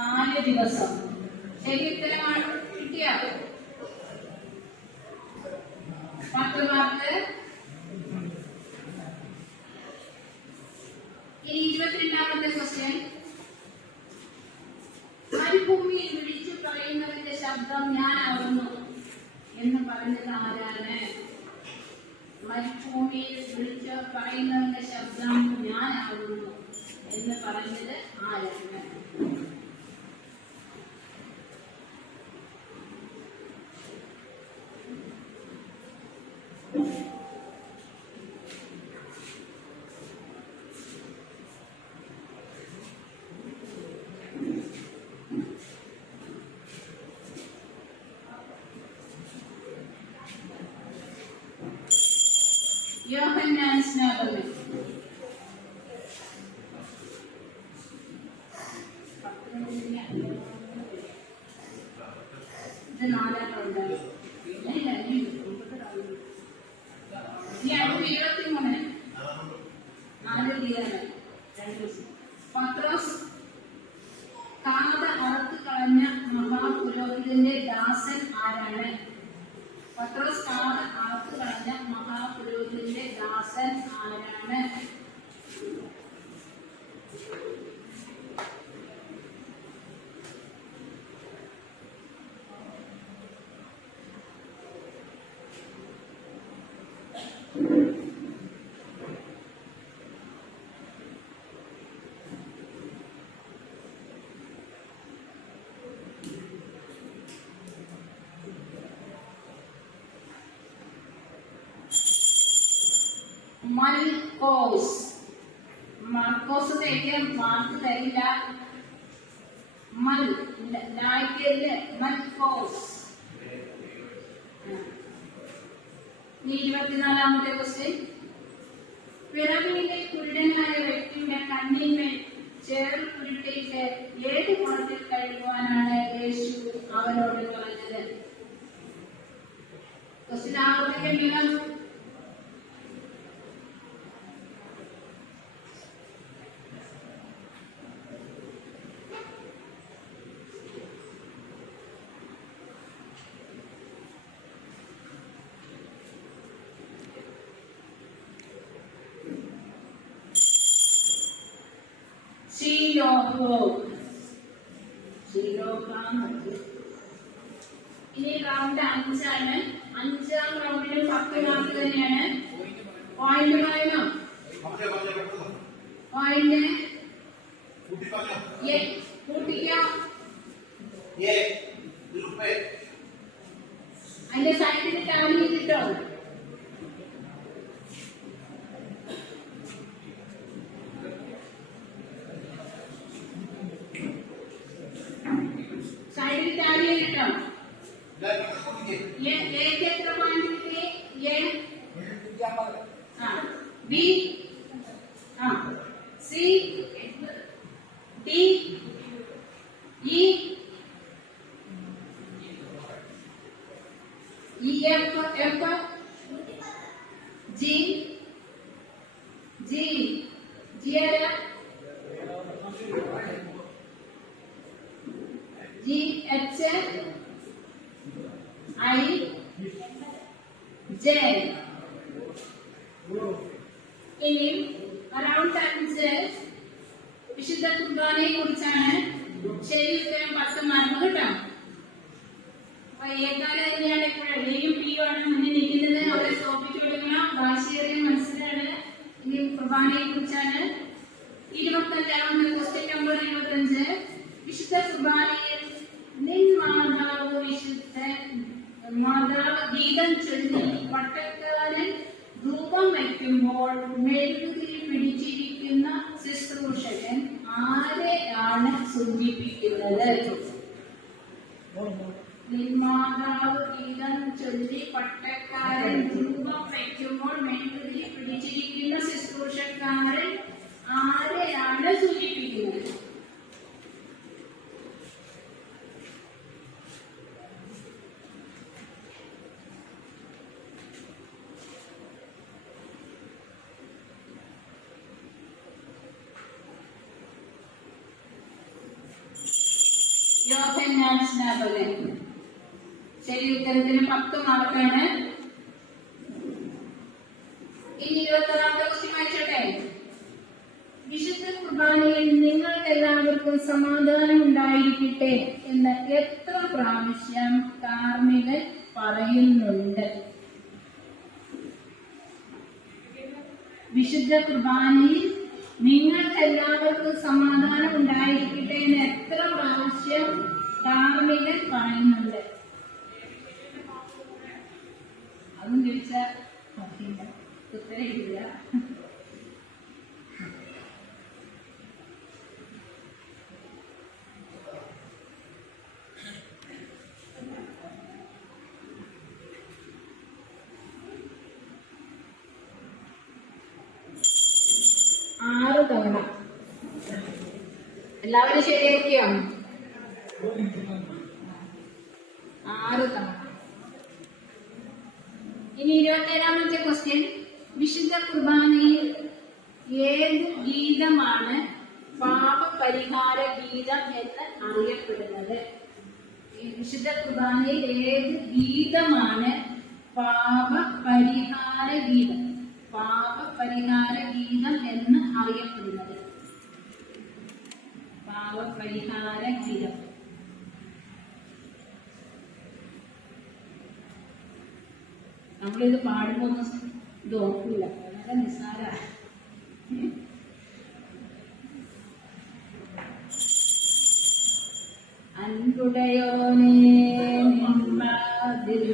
നാല് ദിവസം. ശരി ഉത്തരമാണ്. കിട്ടിയോ? 10 മാർക്ക്. ഇനി 22ാമത്തെ ക്വസ്റ്റ്യൻ. മരുഭൂമിയിൽ വിളിച്ചു പറയുന്നവന്റെ ശബ്ദം ഞാനാകുന്നു എന്ന് പറഞ്ഞത് ആരാണ്? മരുഭൂമിയിൽ വിളിച്ചു പറയുന്നവന്റെ ശബ്ദം ഞാനാകുന്നു എന്ന് പറഞ്ഞത് ആരാണ്? യോഹന്നാൻ സ്നാപകൻ. ഇത് 4 റൗണ്ട്. ഇനി അടുത്ത 23. 4 തീരാണ്. 2 ദിവസം. പത്രോസ് കാത അറുത്ത് കളഞ്ഞ മഹാപുരോഹിതന്റെ ദാസൻ ആരാണ്? പത്രോസ് കാത അറുത്ത് കളഞ്ഞ മഹാപുരോഹിതന്റെ ദാസൻ ആരാണ്? മൽക്കോസ്. മൽക്കോസ് തേക്കാൻ മാർക്ക് തരില്ല. ലായിക്കല്ലേ മൽക്കോസ്. 24ാമത്തെ ക്വസ്റ്റ്യൻ. പിറവിയിലെ കുരുടനായ വ്യക്തിയുടെ കണ്ണിന്മേൽ ചേർത്തുരുട്ടിയിട്ട് ഏത് കുളത്തിൽ കഴുകുവാനാണ് യേശു അവരോട് പറഞ്ഞത്? ക്വസ്റ്റ്യൻ ആവർത്തിക്കേണ്ടില്ല. ഇനി റൗണ്ട് 5 ആണ്. 5ാം റൗണ്ടിലും 10 മാർക്ക് തന്നെയാണ്. പോയിന്റ് പറയണോ? പോയിന്റ് കൂട്ടിക്കാം. അതിന്റെ സൈഡിൽ ടാലി ചെയ്തിട്ടോ? സൈഡിൽ ടാലി ചെയ്തിട്ടോ? എക്ക് എത്ര പോയിന്റ് കിട്ടി? B, C, D, E, F, G, H, I, J. ഇനി റൗണ്ട് 5 വിശുദ്ധ കുർബാനയെ കുറിച്ചാണ്. ശരി ഉത്തരം 10 മാർക്ക് കിട്ടാം. അപ്പൊ ഏക്കാലം തന്നെയാണ് എപ്പോഴും എയും പിയും ആണ് മുന്നിൽ നിൽക്കുന്നത്. അവരെ തോപ്പിച്ചു കൊടുക്കണം. ഭാഷയേറിയ മനസ്സിലാണ്. ഇനി കുർബാനയെ കുറിച്ചാണ്. 25ാമത്തെ ക്വസ്റ്റ്യൻ നമ്പർ 25. വിശുദ്ധ കുർബാനയിൽ നിൻ മാതാവ് വിശുദ്ധ മാതാവ് ഗീതം ചൊല്ലി പട്ടക്കാരൻ വയ്ക്കുമ്പോൾ മെഴുകുതിരി പിടിച്ചിരിക്കുന്ന ശുശ്രൂഷകൻ ആരെയാണ് സൂചിപ്പിക്കുന്നത്? നിർമ്മാതാവ് ഗീതം ചൊല്ലി പട്ടക്കാരൻ ധൂപം വയ്ക്കുമ്പോൾ മെഴുകുതിരി പിടിച്ചിരിക്കുന്ന ശുശ്രൂഷക്കാരൻ ആരെയാണ് സൂചിപ്പിക്കുന്നത്? യോഹന്നാൻ സ്നാപകൻ. ശരി, ഉത്തരത്തിന് 10 മാർക്കാണ്. ഇനി 26ാമത്തെ ക്വസ്റ്റ്യൻ വായിച്ചോട്ടെ. വിശുദ്ധ കുർബാനയിൽ നിങ്ങൾക്കെല്ലാവർക്കും സമാധാനം ഉണ്ടായിരിക്കട്ടെ എന്ന് എത്ര പ്രാവശ്യം കാർമ്മികൻ പറയുന്നുണ്ട്? വിശുദ്ധ കുർബാനയിൽ നിങ്ങൾക്കെല്ലാവർക്കും സമാധാനം ഉണ്ടായിരിക്കട്ടെ എന്ന് എത്ര പ്രാവശ്യം കാർമ്മികൻ പറയുന്നുണ്ട്? അതും ചോദിച്ചാൽ ഉത്തരവില്ല. തവണ. എല്ലാവരും ശരിയാക്കിയോ? 6 തവണ. ഇനി 27ാമത്തെ ക്വസ്റ്റ്യൻ. വിശുദ്ധ കുർബാനയിൽ ഏത് ഗീതമാണ് പാപപരിഹാര ഗീതം എന്ന് അറിയപ്പെടുന്നത്? വിശുദ്ധ കുർബാനയിൽ ഏത് ഗീതമാണ് പാപപരിഹാര ഗീതം എന്ന് അറിയപ്പെടുന്നത്? പാപപരിഹാര ഗീതം. നമ്മളിത് പാടുമ്പോൾ ഇത് ഓർക്കില്ല, വളരെ നിസ്സാര. അൻപുടയോനേ നിന്മാതിൽ.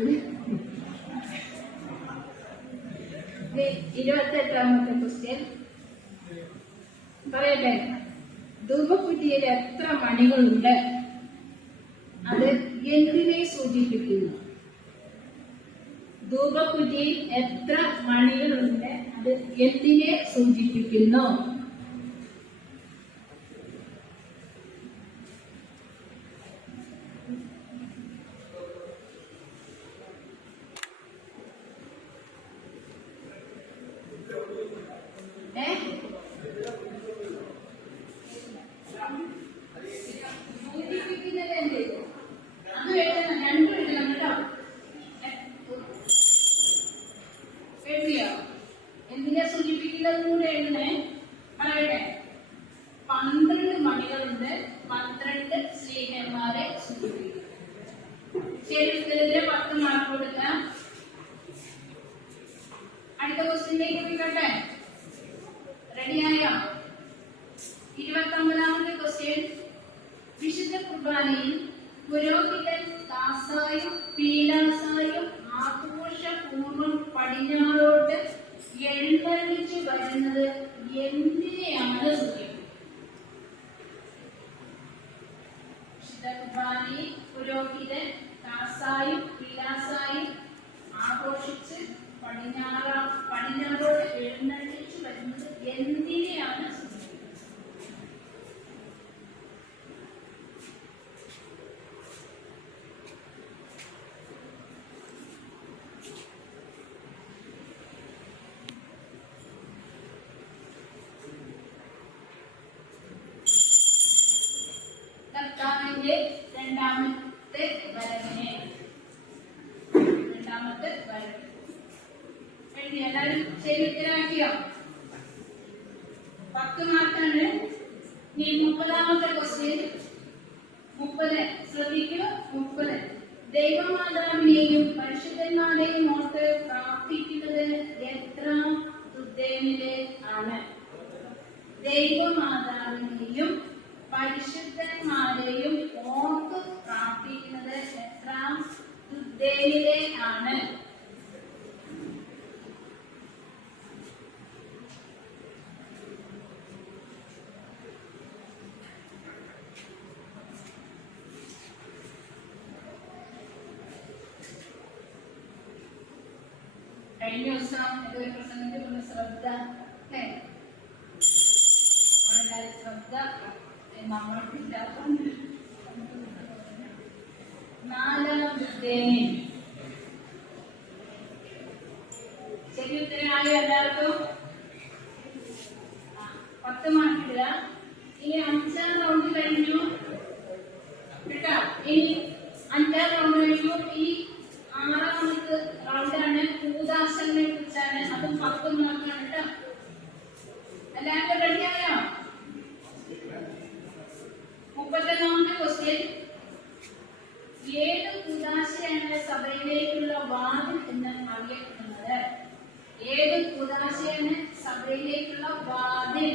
28ാമത്തെ ക്വസ്റ്റ്യൻ പറയട്ടെ. ധൂപക്കുറ്റിയിൽ എത്ര മണികളുണ്ട്? അത് എന്തിനെ സൂചിപ്പിക്കുന്നു? ധൂപക്കുറ്റിയിൽ എത്ര മണികളുണ്ട്? അത് എന്തിനെ സൂചിപ്പിക്കുന്നു? എന്തിനെ സൂചിപ്പിക്കുന്നത് കൂടെ എഴുതണേ. പറയട്ടെ. 12 മണികളുണ്ട്. 12 സ്ത്രീഹന്മാരെ സൂചിപ്പിക്കുന്നു. ശരി, ഉത്തരത്തിന് 10 മാർക്ക് കൊടുക്കാം. അടുത്ത ക്വസ്റ്റ്യനിലേക്ക് പോയിക്കോട്ടെ. റെഡിയായോ? 29ാമത്തെ ക്വസ്റ്റ്യൻ. വിശുദ്ധ കുർബാനയിൽ പുരോഹിതൻ കാസായും പീലാസായും ആഘോഷപൂർവ്വം പടിഞ്ഞാറോട്ട് എഴുന്നള്ളിച്ചു വരുന്നത് എന്തിനെയാണ് സൂചിപ്പിക്കുന്നത്? വിശുദ്ധ കുർബാനയിൽ പുരോഹിതൻ കാസായും പീലാസായും ആഘോഷിച്ച് പടിഞ്ഞാറോട്ട് എഴുന്നള്ളിച്ചു വരുന്നത് എന്തിനെയാണ് സൂചിപ്പിക്കുന്നത്? കർത്താവിന്റെ രണ്ടാമത്തെ വരവിനെ. എല്ലാവരും ശരി ഉത്തരവാക്കിയോ? 10 മാർക്കാണ്. ഇനി 30ാമത്തെ ക്വസ്റ്റ്യൻ. 30 ശ്രദ്ധിക്കൂ. 30 ദൈവമാതാവിനെയും പരിശുദ്ധന്മാരെയും ഓർത്ത് പ്രാർത്ഥിക്കുന്നത് എത്രാം തുദ്ദേനിലെ ആണ്? ദൈവമാതാവിനെയും പരിശുദ്ധന്മാരെയും ഓർത്ത് പ്രാർത്ഥിക്കുന്നത് എത്രാം തുദ്ദേനിലെ ആണ്? കഴിഞ്ഞ ദിവസം ഇതൊരു പ്രസംഗത്തിലുള്ള ശ്രദ്ധ അല്ലേ, നമ്മളെല്ലാവരും ശ്രദ്ധ നമ്മൾക്കില്ല. നാലാമത്തെ ശരി ഉത്തരമായോ എല്ലാവർക്കും? 10 മാർക്കില്ല. ഇനി 5ാം റൗണ്ട് കഴിഞ്ഞു കേട്ടോ. ഇനി 5ാം റൗണ്ട് കഴിഞ്ഞു. ഈ 6ാമത്തെ റൗണ്ടാണ് ഭൂതാശനെ കുറിച്ചാണ്. അതും 10 മാർക്കാണ് കേട്ടോ. എല്ലാവർക്കും റെഡിയായോ? 31ാമത്തെ ക്വസ്റ്റ്യൻ, ഏത് കൂദാശയാണ് സഭയിലേക്കുള്ള വാതിൽ എന്ന് അറിയപ്പെടുന്നത്? ഏത് കൂദാശയാണ് സഭയിലേക്കുള്ള വാതിൽ?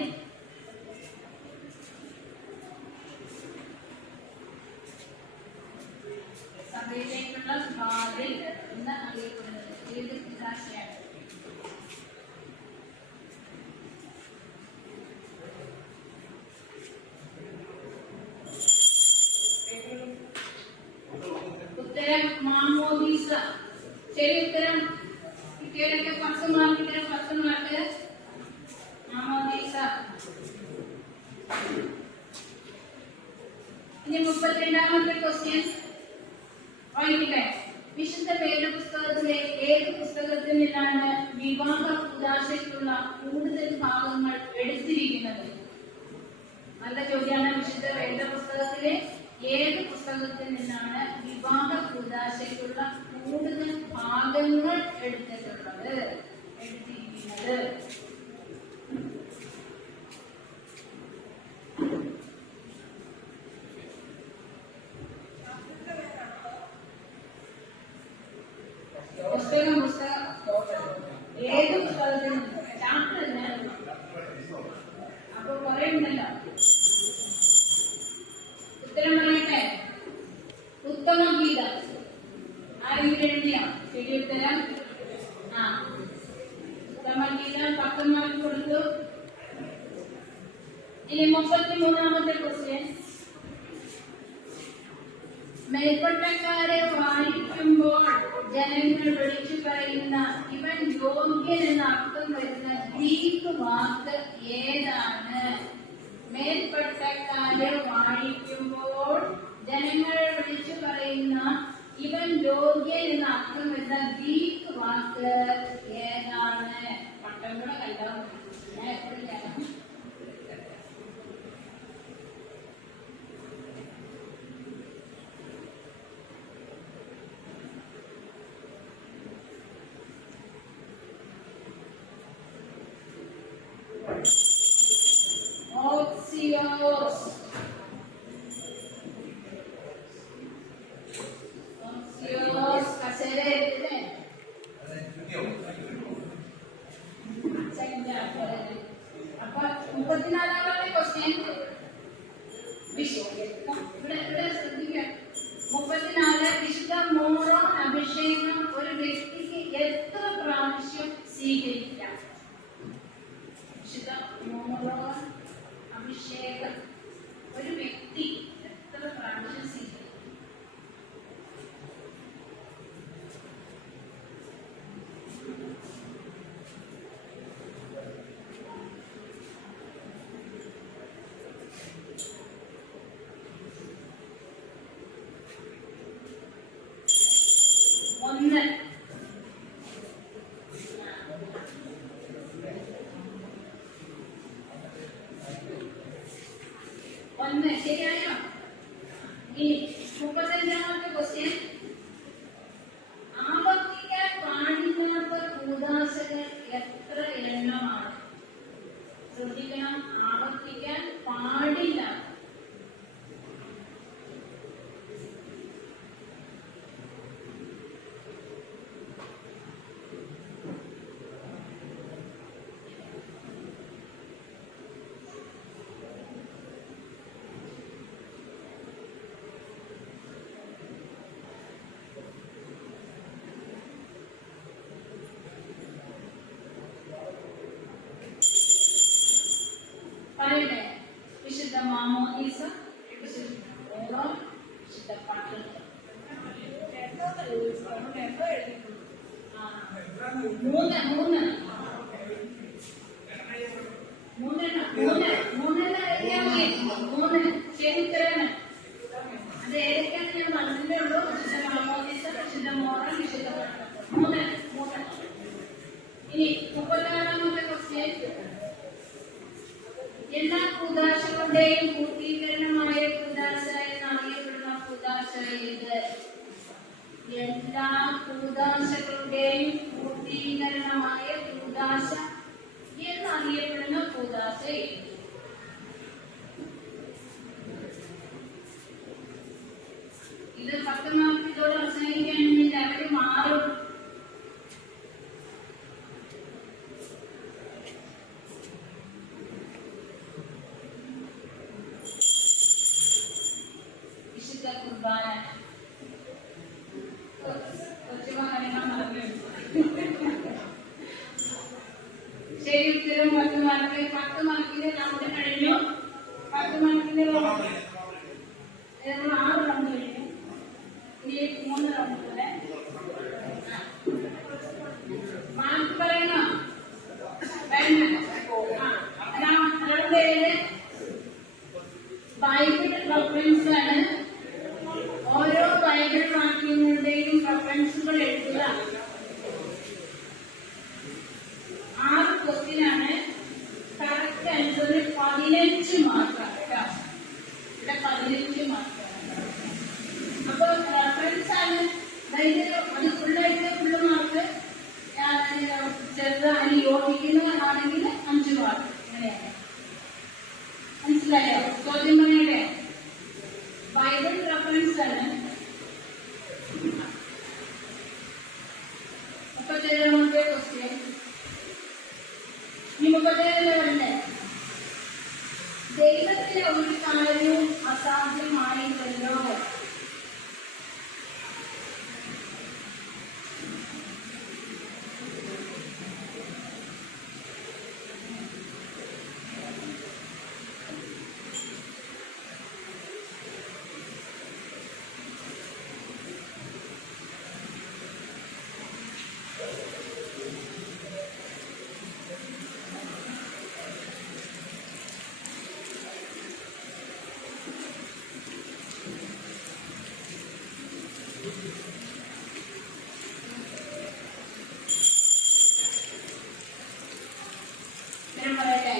സഭയിലേക്കുള്ള വാതിൽ എന്ന് അറിയപ്പെടുന്നത് ഏത് കൂദാശയാണ്? ഉത്തരം മാമോദീസ. ശരി ഉത്തരം കുട്ടികളൊക്കെ 10 മാർക്ക്. 10 മാർക്ക് മാമോദീസ. ഇനി 32ാമത്തെ ക്വസ്റ്റ്യൻ വായിക്കട്ടെ. വിശുദ്ധ വേദപുസ്തകത്തിലെ ഏത് പുസ്തകത്തിൽ നിന്നാണ് വിവാഹ കൂദാശയ്ക്കുള്ള കൂടുതൽ ഭാഗങ്ങൾ എടുത്തിരിക്കുന്നത്? നല്ല ചോദ്യമാണ്. വിശുദ്ധ വേദപുസ്തകത്തിലെ ഏത് പുസ്തകത്തിൽ നിന്നാണ് വിവാഹ കൂദാശയ്ക്കുള്ള കൂടുതൽ ഭാഗങ്ങൾ എടുത്തിരിക്കുന്നത്? പുസ്തകം ഏത് പുസ്തകത്തിൽ ചാപ്റ്റർ അപ്പൊ പറയുന്നല്ലോ. ഉത്തരം പറയട്ടെ. ഉത്തമഗീത. ആരെങ്കിലും എഴുതിയോ? ശരി ഉത്തരം ഉത്തമഗീത. 10 മാർക്ക് കൊടുത്തു. ഇനി 33ാമത്തെ ക്വസ്റ്റ്യൻ, മേൽപ്പട്ടക്കാരെ വായിക്കുമ്പോൾ ജനങ്ങൾ വിളിച്ചു പറയുന്ന ഇവൻ യോഗ്യൻ എന്ന അർത്ഥം വരുന്ന ഗ്രീക്ക് വാക്ക് ഏതാണ്? മേൽപ്പട്ടക്കാരെ വായിക്കുമ്പോൾ ജനങ്ങൾ വിളിച്ചു പറയുന്ന ഇവൻ യോഗ്യൻ എന്ന അർത്ഥം വരുന്ന ഗ്രീക്ക് വാക്ക് ഏതാണ്? പട്ടം കൂടെ കണ്ടാൽ അപ്പൊ 34ാമത്തെ ക്വസ്റ്റ്യൻ ഇവിടെ ശ്രദ്ധിക്കുക. 34 വിശുദ്ധ മോറോൺ അഭിഷേകം ഒരു വ്യക്തിക്ക് എത്ര പ്രാവശ്യം സ്വീകരിക്കാം? വിശുദ്ധ മോറോൺ അഭിഷേകം ഒരു വ്യക്തി എത്ര പ്രാവശ്യം സ്വീകരിക്കും? ഒന്ന് ശരിയായോ? ഇനി 35ാമത്തെ ക്വസ്റ്റ്യൻ, ആവർത്തിക്കാൻ പാടില്ലാത്ത കൂദാശകൾ എത്ര എണ്ണമാണ്? ശ്രദ്ധിക്കണം, ആവർത്തിക്കാൻ പാടില്ല. മൂന്ന് മൂന്ന് മൂന്നെണ്ണം എഴുതിയാൽ മതി. മൂന്ന് ശരി ഉത്തരാണ്. അത് ഏതൊക്കെയാണ് ഞാൻ പറഞ്ഞതേ ഉള്ളൂ. വിശുദ്ധ മാമോദീസ, വിശുദ്ധ മോഹം, വിശുദ്ധ മൂന്ന് മൂന്ന്. ഇനി 36-ാമത്തെ ക്വസ്റ്റ്യൻ. എല്ലാ കൂദാശകളുടെയും പൂർത്തീകരണമായ കൂദാശ എന്നറിയപ്പെടുന്ന കൂദാശ ഏത്? എല്ലാ കൂദാശകളുടെയും പൂർത്തീകരണമായ കൂദാശ എന്നറിയപ്പെടുന്ന കൂദാശ ഏത്? ഇത് 10 മാർക്കിലൂടെ അവസാനിക്കുകയാണെങ്കിൽ അവർ മാറും. വിശുദ്ധ കുർബാന. കുറച്ച് കാര്യങ്ങൾ പറഞ്ഞു. ശരി ഉത്തരവും 10 മാർക്ക്. 10 മാർക്കിന് നമ്മൾ കഴിഞ്ഞു. 10 മാർക്കിന് 6 റൗണ്ട് കഴിഞ്ഞു. ഇനി 3 റൗണ്ട് കൂടെ. മാർക്ക് പറയണോ? വേണ്ട. റൗണ്ട് 7 ബൈബിൾ റഫറൻസ് ആണ്. ഓരോ ബൈബിൾ വാക്യങ്ങളുടെയും റഫറൻസുകൾ എഴുതുക. 6 ക്വസ്റ്റ്യനാണ്. കറക്റ്റ് ആൻസർ 15 മാർക്കാണ് കേട്ടോ. ഇവിടെ 15 മാർക്കാണ്. അപ്പൊ റഫറൻസ് ആണ്. അത് ഫുള്ള് മാർക്ക്. ചെറുത് അതിന് യോജിക്കുന്നതാണെങ്കിൽ 5 മാർക്ക്. അങ്ങനെയാണ്. മനസ്സിലായോ? ചോദ്യം പറയട്ടെ. ബൈബിൾ റഫറൻസ് ആണ്. 37-ാമത്തെ ക്വസ്റ്റ്യൻ. ഈ 37 വരണ്ടേ? ദൈവത്തിന് ഒരു കാര്യവും അസാധ്യമായില്ലല്ലോ. പറയട്ടെ.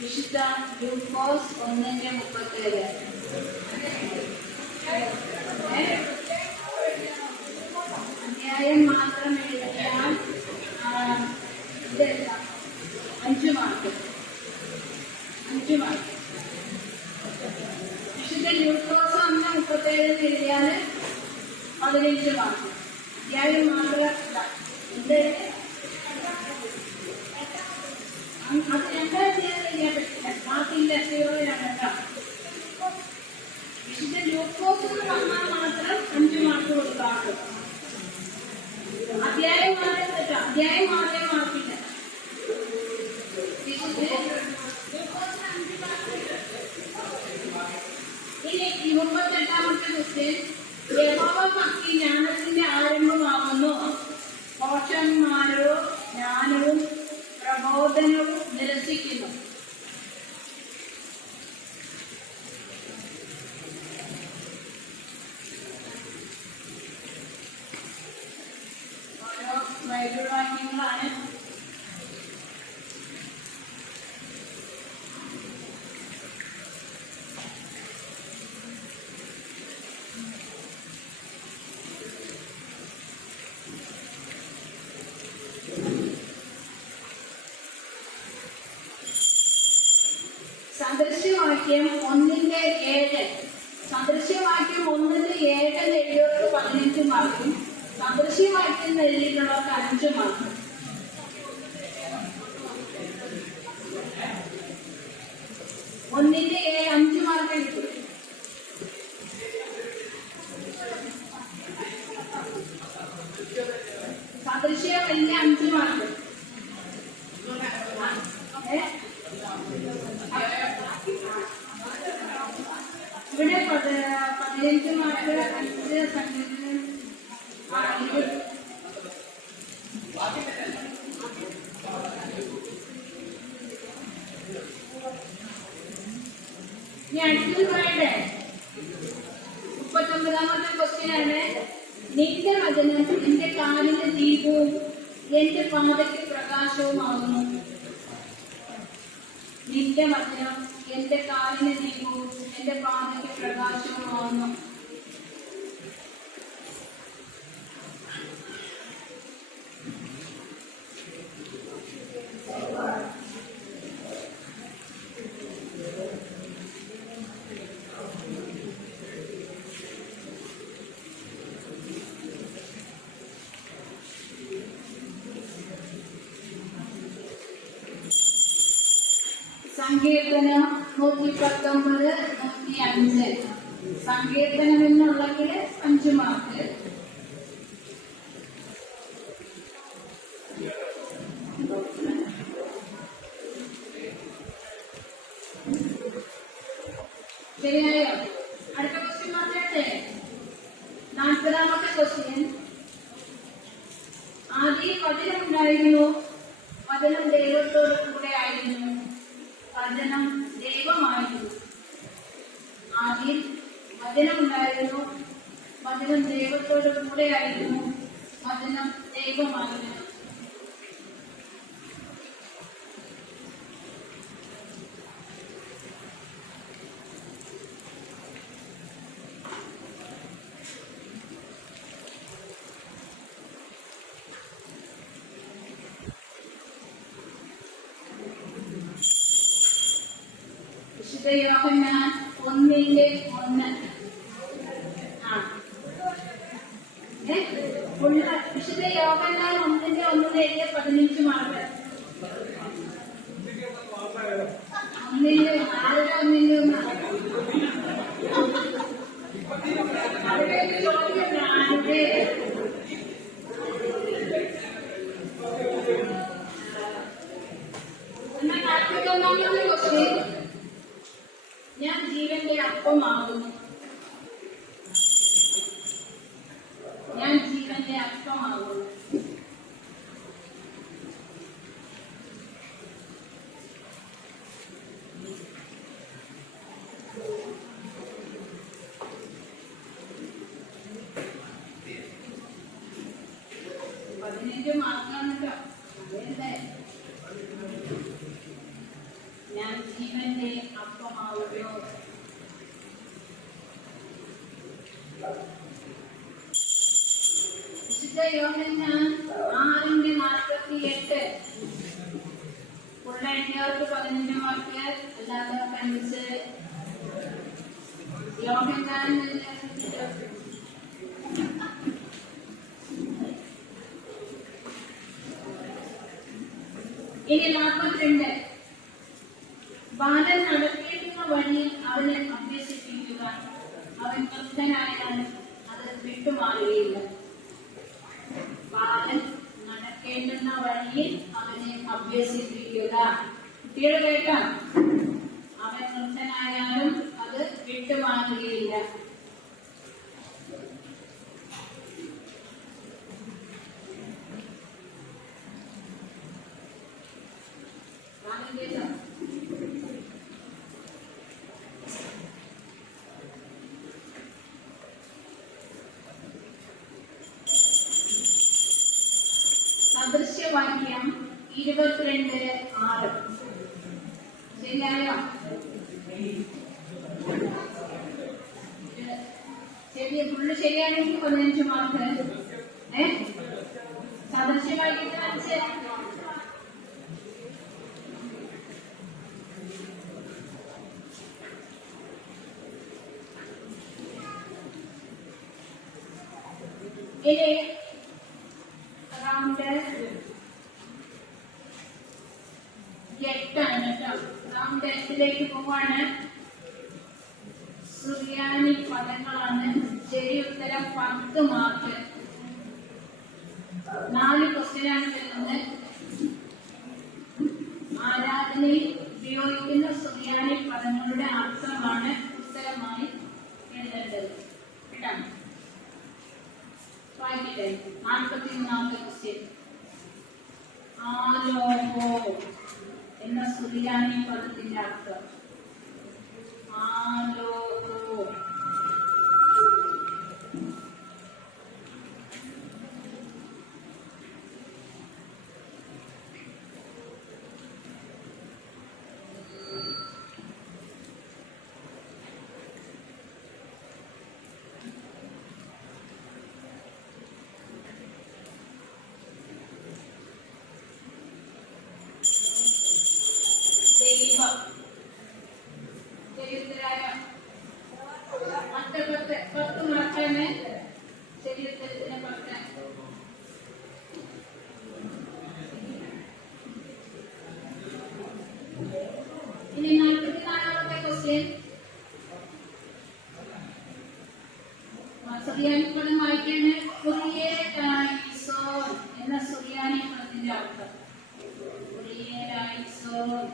വിശുദ്ധ ലൂക്കോസ് 1:37. അധ്യായം മാത്രം എഴുതിയാൽ 5 മാർക്ക്. 5 മാർക്ക്. വിശുദ്ധ ലൂക്കോസ് 1:37 എഴുതിയാൽ 15 മാർക്ക്. അധ്യായം മാത്രം അത് 2 ചെയ്യാൻ പറ്റില്ല. മാർക്കില്ല. 0 കേട്ടോ. വിശുദ്ധ ലൂക്കോസ് വന്നാൽ മാത്രം 5 മാർക്ക് കൊടുക്കാറുള്ളൂ. അധ്യായം മാറിയ തെറ്റാ. അധ്യായം മാറിയ മാർക്കില്ല. ഇനി 28-ാമത്തെ ക്വസ്റ്റ്യൻ. യഹോവ ഭക്തി ജ്ഞാനത്തിന്റെ ആരംഭമാകുന്നു. മോക്ഷന്മാരോ ജ്ഞാനവും പ്രബോധനവും നിരസിക്കുന്നു. ഓരോ ബൈബിൾ വാക്യങ്ങളാണ്. സദൃശ്യവാക്യം 1:7. സദൃശ്യവാക്യം 1:7 എഴുതിയവർക്ക് 15 മാർക്കും സദൃശ്യവാക്യം എഴുതിയിട്ടുള്ളവർക്ക് 5 മാർക്കും. ഒന്നിന്റെ 5 മാർക്ക് കിട്ടും. സദൃശ്യം വലിയ 5 മാർക്ക്. ഇവിടെ 15 മാർക്ക് 5 സംഖ്യ അടുത്തത് പറയട്ടെ. 39ാമത്തെ ക്വസ്റ്റ്യൻ ആണ്. നിന്റെ വചനം എന്റെ കാലിന് ദീപവും എന്റെ പാതയ്ക്ക് പ്രകാശവുമാകുന്നു. നിന്റെ വചനം എന്റെ കാലിന് ദീപവും എന്റെ പാതയ്ക്ക് പ്രകാശവുമാകുന്നു. സങ്കീർത്തനം 119, 105. സങ്കീർത്തനം എന്നുള്ളതിൽ 5 മാർക്ക്. ശരിയായോ? അടുത്ത ക്വസ്റ്റ്യൻ മാറ്റട്ടെ. 40ാമത്തെ ക്വസ്റ്റ്യൻ. ആദ്യം വചനം ഉണ്ടായിരുന്നു, വചനം ദൈവത്തോട് കൂടെ ആയിരുന്നു, വചനം ദൈവമായിരുന്നു. ആദ്യം വചനം ഉണ്ടായിരുന്നു, വചനം ദൈവത്തോട് കൂടെ ആയിരുന്നു, വചനം ദൈവമായിരുന്നു. വിശുദ്ധ യോഹന്നാൻ 1:1. വിശുദ്ധ യോഹന്നാൻ 1:1 15 മാർക്ക്. 1:1 ഞാൻ ജീവന്റെ അപ്പമാകുന്നു. ഞാൻ ജീവന്റെ അപ്പമാകുന്നു. മാർക്കാണ് കേട്ടോ. അതെന്തേ ഞാൻ ജീവന്റെ അപ്പമാവുന്നു. വിശുദ്ധ യോഹന്നാൻ 6:48. ഉള്ള എഴുതിയവർക്ക് 15 മാർക്ക്, അല്ലാത്തവർക്ക് 5. യോഹന്നാൻ ഇനി 42. ബാലൻ നടക്കേണ്ടുന്ന വഴി അവനെ അഭ്യസിപ്പിക്കുക. അവൻ വൃദ്ധനായാൽ അത് വിട്ടുമാറുകയില്ല. ബാലൻ നടക്കേണ്ടുന്ന വഴിയിൽ അവനെ അഭ്യസിപ്പിക്കുക. കുട്ടികൾ കേൾക്കാം. അവൻ വൃദ്ധനായാലും അത് വിട്ടുമാറുകയില്ല. സദൃശ്യവാക്യം 22:6. ശരിയായോ? ശരി, ഫുള്ള് ശരിയാണെങ്കിൽ 15 മാർക്ക്. സദൃശ്യവാക്യത്തിന് മനസ്സിലാക്കാം. ഇനി റൗണ്ട് 8 ആണ് കേട്ടോ. റൗണ്ട് 8ലേക്ക് പോവാണ്. സുറിയാനി പദങ്ങളാണ്. ശരി ഉത്തരം 10 മാർക്ക്. 4 ക്വസ്റ്റ്യനാണ് വരുന്നത്. ആരാധനയിൽ ഉപയോഗിക്കുന്ന സുറിയാനി പദങ്ങളുടെ അർത്ഥമാണ് ഉത്തരമായി എഴുതേണ്ടത് കേട്ടോ. വായിക്കട്ടെ. 43ാമത്തെ ക്വസ്റ്റ്യൻ. ആലോകോ എന്ന സുറിയാനി പദത്തിന്റെ അർത്ഥം. ആലോകോ. ദൈവം. ദൈവത്തിലായ പത്ത് മാറ്റാണ് ശരീരത്തിന് പറ്റാൻ. ഇനി 44ാമത്തെ ക്വസ്റ്റ്യൻ. സുറിയാനി പദം വായിക്കാണ്. കുറിയേലായിസോൻ എന്ന സുറിയാനി പദത്തിന്റെ അർത്ഥം. കുറിയേലായിസോൻ.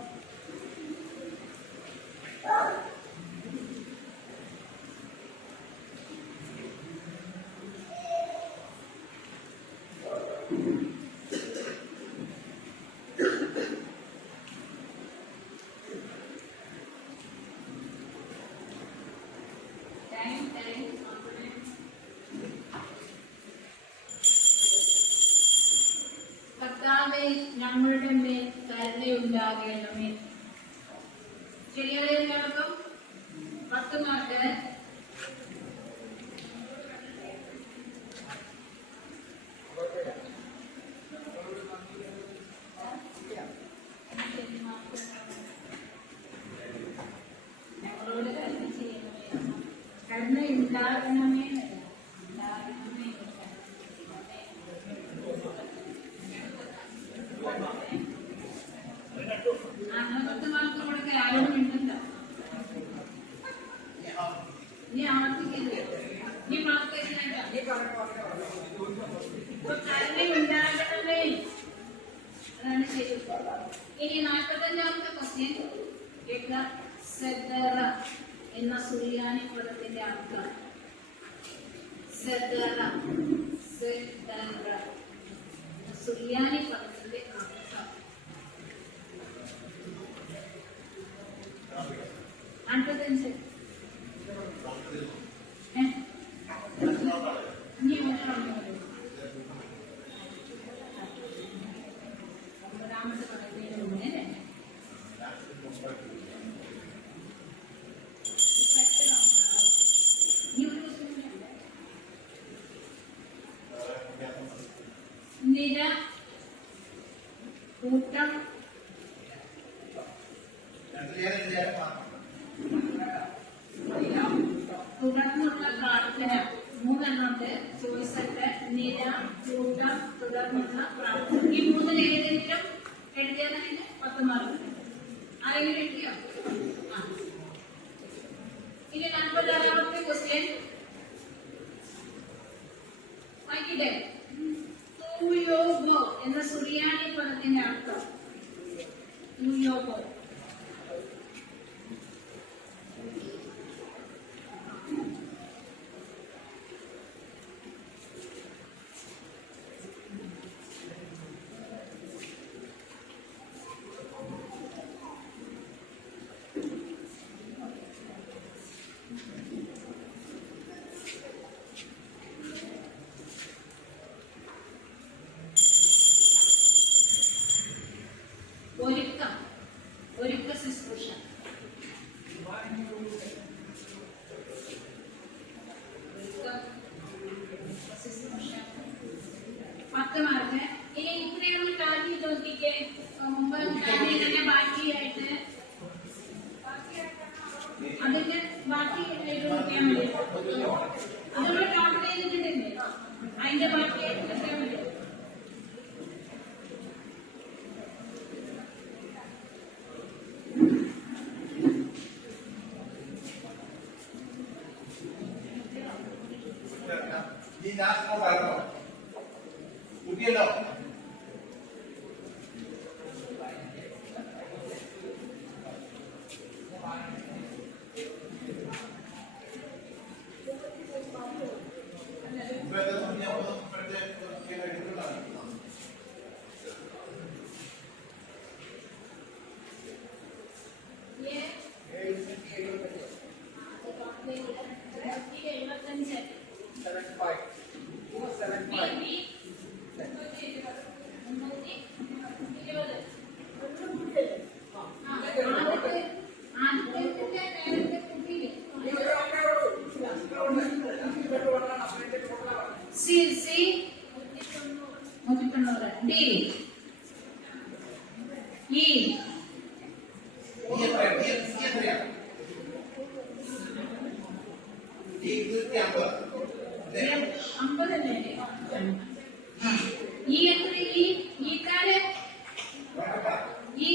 കർത്താവേ, ഞങ്ങളുടെ മേൽ കരുണയുണ്ടാകണമേ. ശരിയായ അർത്ഥം 10 മാർക്ക്. ഞങ്ങളോട് കരുണ ചെയ്യണമേ. കരുണ ഉണ്ടാകണമേ. ഉണ്ടാകണമേ. അങ്ങനെ 10 മാർക്ക് കൊടുക്കൽ ആരോടും ഉണ്ടല്ലോ. നീ ആവർത്തിക്കില്ലേ? നീ മാർക്ക് കരുണയുണ്ടാകണമേ. അതാണ് ശരി. ഇനി 45ാമത്തെ ക്വസ്റ്റ്യൻ കേൾക്കുക. സെദറ എന്ന സുറിയാനി പദത്തിന്റെ അർത്ഥം. സെദറ. സെദറ സുറിയാനി പദത്തിന്റെ അർത്ഥം. അടുത്തതനുസരിച്ച് ഇനി ഒമ്പതാമത് പറയുന്നതിന് മുന്നേ നിര, കൂട്ടം, തുടർന്നുള്ള പ്രാർത്ഥന. 3 എണ്ണമുണ്ട്. ചോയ്സൊക്കെ നിര, കൂട്ടം, തുടർന്നുള്ള പ്രാർത്ഥന. ഈ 3 ഏതെങ്കിലും എഴുതിയതിന് 10 മാർക്ക്. ആരെങ്കിലും എഴുതിയോ? ഇനി 46ാമത്തെ ക്വസ്റ്റ്യൻ വായിക്കട്ടെ. തൂയോഗോ എന്ന സുറിയാനി പദത്തിന്റെ അർത്ഥം. തൂയോഗോ. ഒരുക്കം. ഒരുക്ക ശുശ്രൂഷ. ശുശ്രൂഷ 10 മാർക്ക്. ഇനി ഇത്രയും നമ്മൾ ടാലി നോക്കിക്കേ. മുമ്പ് ടാലി തന്നെ ബാക്കിയായിട്ട് അതിന്റെ ബാക്കി എഴുതി നോക്കിയാൽ മതി. അതുകൊണ്ട് ടോട്ടൽ ചെയ്തിട്ടില്ലേ? അതിന്റെ ബാക്കിയായിട്ട് നോക്കിയാൽ മതി. Yeah. ഈ അമ്പത് തന്നെ ഈ എത്ര ഈ കാല് ഈ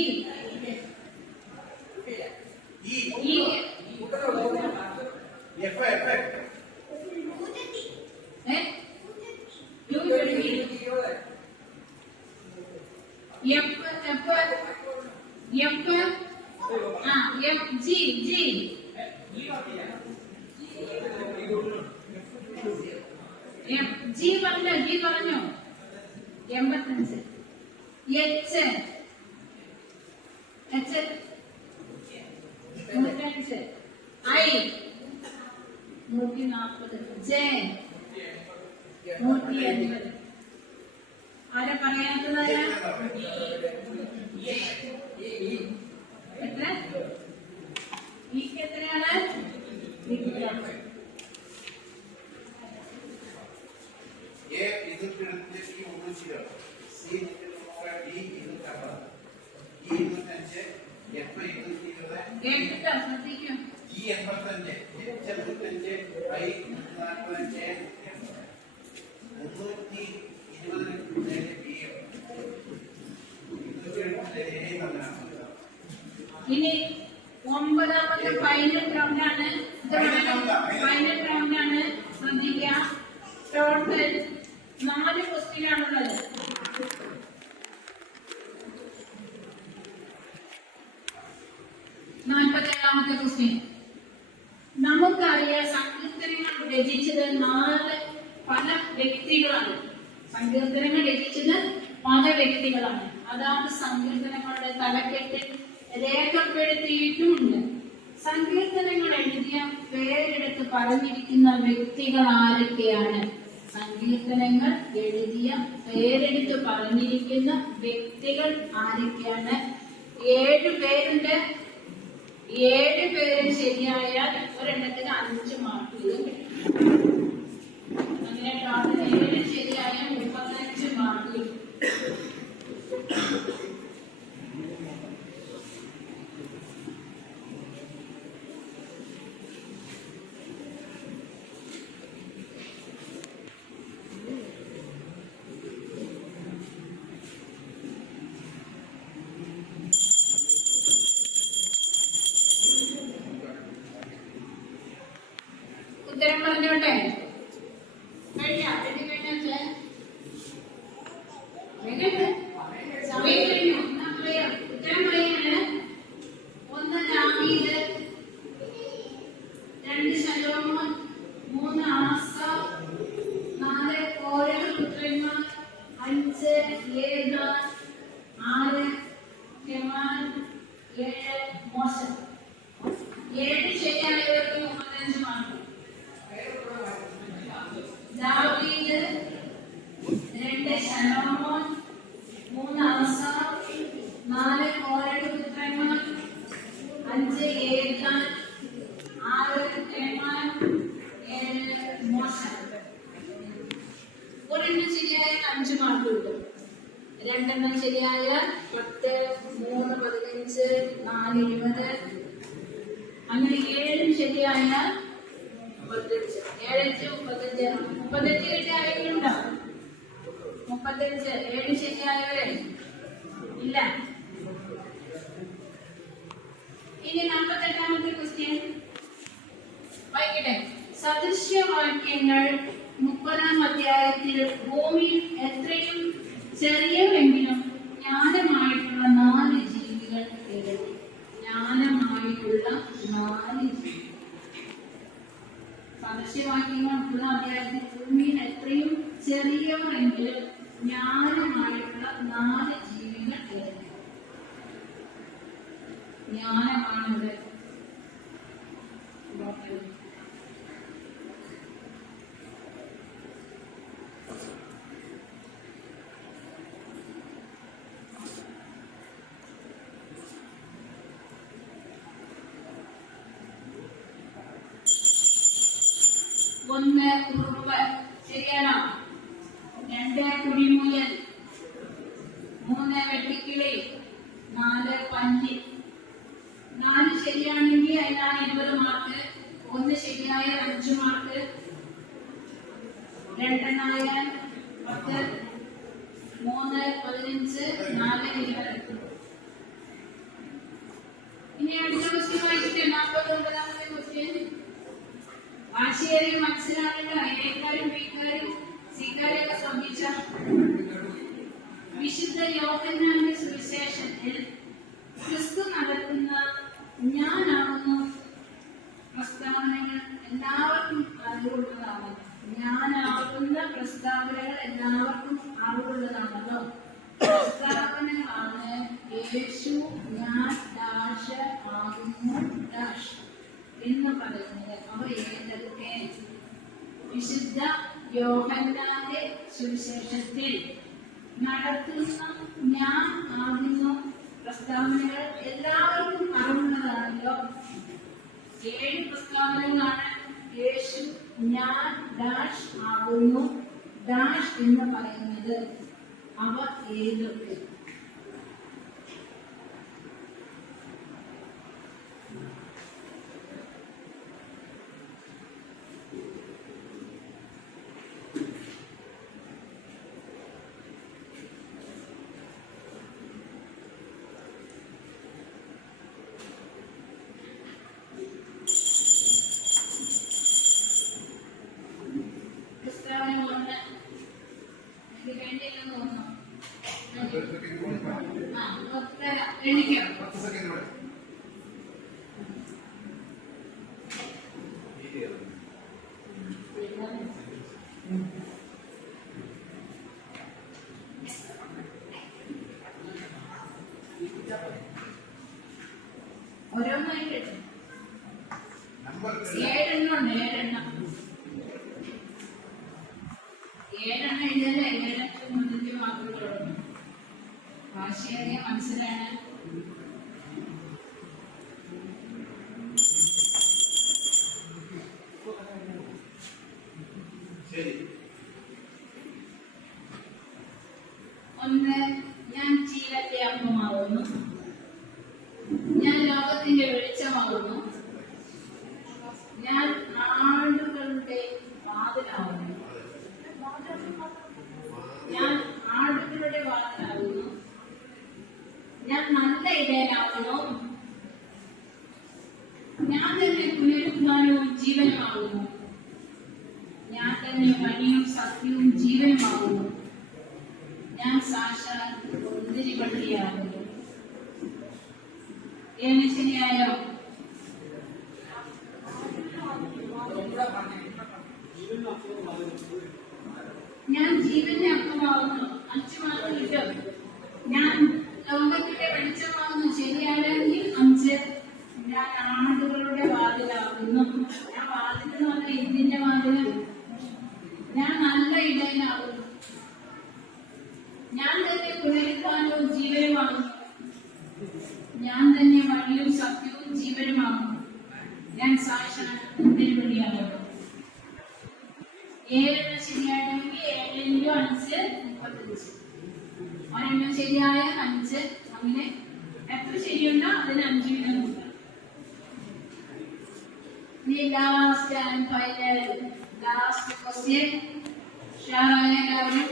ജി പറഞ്ഞു 85 എച്ച് 105 ഐ 140 ജെ 180 ആരെ പറയാത്തതാരാ എത്ര ഈക്ക് എത്രയാണ് ശ്രദ്ധിക്കും ഈ 85 75 ഐ 45 ഇനി ഒമ്പതാമത്തെ ഫൈനൽ റൗണ്ടാണ്. ഫൈനൽ റൗണ്ടാണ്. ശ്രദ്ധിക്കുക. ടോട്ടൽ 4 ക്വസ്റ്റ്യൻ ആണുള്ളത്. നാൽപ്പത്തേഴാമത്തെ ക്വസ്റ്റ്യൻ. നമുക്കറിയാം സങ്കീർത്തനങ്ങൾ രചിച്ചത് പല വ്യക്തികളാണ്. സങ്കീർത്തനങ്ങൾ രചിച്ചത് പല വ്യക്തികളാണ്. അതാണ് സങ്കീർത്തനങ്ങളുടെ തലക്കെട്ടിൽ രേഖപ്പെടുത്തിയിട്ടുമുണ്ട്. സങ്കീർത്തനങ്ങൾ എഴുതിയ പേരെടുത്ത് പറഞ്ഞിരിക്കുന്ന വ്യക്തികൾ ആരൊക്കെയാണ്? സങ്കീർത്തനങ്ങൾ എഴുതിയ പേരെടുത്ത് പറഞ്ഞിരിക്കുന്ന വ്യക്തികൾ ആരൊക്കെയാണ്? 7 പേരുണ്ട്. 7 പേര് ശരിയായാൽ ഒരെണ്ണത്തിന് 5 മാർക്ക് വീതം കിട്ടും. അങ്ങനെ ടോട്ടൽ 7 ശരിയായാൽ 35 മാർക്ക് കിട്ടും. ഉത്തരം പറഞ്ഞോട്ടെ. സമയം കഴിഞ്ഞു. ഉത്തരം പറയാണ്. 1 ദാവീദ്, 2 ശലോമോൻ, 3 ആസാഫ്, 4 കോരഹ് പുത്രന്മാർ, 5 ഏദാൻ, 6 ഹെമാൻ, 7 മോശ. 7 ശരിയായവർക്ക് 35 മാർക്ക്. ദാവീദ്, 2 ശലോമോൻ, 3 ആസാഫ്, 4 കോരഹ് പുത്രന്മാർ, 5 ഏദാൻ, 6 ഹെമാൻ, 7 മോശ. ഒരെണ്ണം ശരിയായ 5 മാർക്ക് കിട്ടും. 2 എണ്ണം ശരിയായ 10, 3 15, 4 20. അങ്ങനെ 7 ശരിയായ 35. 7 35. 35 കിട്ടിയ ആരെങ്കിലും ഉണ്ടോ? 35. 7 ശരിയായവരെ ഇല്ല. ഇനി 48ാമത്തെ ക്വസ്റ്റ്യൻ വായിക്കട്ടെ. സദൃശ്യവാക്യങ്ങൾ 30-ാം അധ്യായത്തിൽ ഭൂമിയിൽ എത്രയും ചെറിയവെങ്കിലും ജ്ഞാനമായിട്ടുള്ള 4 ജീവികൾ എഴുതി. ജ്ഞാനമായിട്ടുള്ള 4 ജീവികൾ. സദൃശ്യവാക്യങ്ങൾ 30-ാം അധ്യായത്തിൽ ഭൂമിയിൽ എത്രയും ചെറിയവരെങ്കിലും ജ്ഞാനമായിട്ടുള്ള 4 ജീവികൾ എഴുതി. ജ്ഞാനമാണ് ഇവിടെ ഒന്ന് ഉറുമ്പ് ശരിയാണോ? 2 കുടിമുയൽ, 3 വെട്ടിക്കിളി, 4 പല്ല്. 4 ശരിയാണെങ്കിൽ അതിനാണ് 20 മാർക്ക്. 1 ശരിയായ 5 മാർക്ക്. 2 ആയാൽ 10, 3 15, 4 20. ഇനി അടുത്ത ക്വസ്റ്റ്യൻ വായിക്കട്ടെ. 49ാമത്തെ ക്വസ്റ്റ്യൻ. വാശിയേറിയ മത്സരമാണെങ്കിൽ എക്കാരും ബിക്കാരും സിക്കാരെയൊക്കെ ശ്രദ്ധിച്ച വിശുദ്ധ യോഹന്നാന്റെ സുവിശേഷത്തിൽ ക്രിസ്തു നടത്തുന്ന ഞാനാകുന്നു പ്രസ്താവനകൾ എല്ലാവർക്കും അറിവുള്ളതാണ്. ഞാനാകുന്ന പ്രസ്താവനകൾ എല്ലാവർക്കും അറിവുള്ളതാണല്ലോ. പ്രസ്താവനകളാണ് യേശു ഞാൻ ഡാഷ് ആകുന്നു ഡാഷ് എന്ന് പറയുന്നത്. അവ ഏതൊക്കെ? വിശുദ്ധ യോഹന്നാന്റെ സുവിശേഷത്തിൽ നടത്തുന്ന ഞാൻ ആകുന്നു പ്രസ്താവനകൾ എല്ലാവർക്കും അറിവുന്നതാണല്ലോ. 7 പ്രസ്താവനകളാണ് യേശു ഞാൻ ഡാഷ് ആകുന്നു ഡാഷ് എന്ന് പറയുന്നത്. അവ ഏതൊക്കെ? ഓരോന്നായി കേട്ടു. 7 എണ്ണം ഉണ്ട്. 7 എണ്ണം എഴുതല്ലേ. 7 മാർക്കുകളുണ്ട്. വാശിയേറിയ മനസ്സിലാണ്. ഒന്ന്, ഞാൻ ജീവന്റെ അപ്പമാകുന്നു. ഞാൻ ലോകത്തിന്റെ വെളിച്ചമാകുന്നു. ഞാൻ ആടുകളുടെ വാതിലാകുന്നു. ഞാൻ ആടുകളുടെ വാതിലാകുന്നു. ഞാൻ നല്ല ഇടയനാകുന്നു. ഞാൻ തന്നെ പുനരുദ്ധാനവും ജീവനുമാകുന്നു. ഞാൻ തന്നെ വഴിയും സത്യവും ജീവനുമാകുന്നു. ഞാൻ സാക്ഷാൽ മുന്തിരിവള്ളിയാകുന്നു. ഏത് ശരിയായോ? ഞാൻ ജീവന്റെ അപ്പമാകുന്നു. 5 മാർക്ക് കിട്ടും. ഞാൻ ലോകത്തിന്റെ വെളിച്ചമാകുന്നു. ശരിയാണെങ്കിൽ 5. ഞാൻ ആടുകളുടെ വാതിലാകുന്നു. ഞാൻ വാതിൽ എന്ന് പറഞ്ഞാൽ എന്തിന്റെ വാതില്? ഞാൻ നല്ല ഇടയനാകുന്നു. ഞാൻ തന്നെ പുനരുദ്ധാനവും ജീവനുമാകുന്നു. ഞാൻ തന്നെ വഴിയും സത്യവും ജീവനുമാകുന്നു. ഞാൻ സാക്ഷാൽ മുന്തിരിവള്ളിയാകുന്നു. 7 ശരിയാണെങ്കിൽ 7 × 5 35. ഒരെണ്ണം ശരിയായ 5. അങ്ങനെ എത്ര ശരിയുണ്ടോ അതിന് 5 വീതം കൊടുക്കണം. ഇനി last and final last question. ഷാറായ എല്ലാവരും.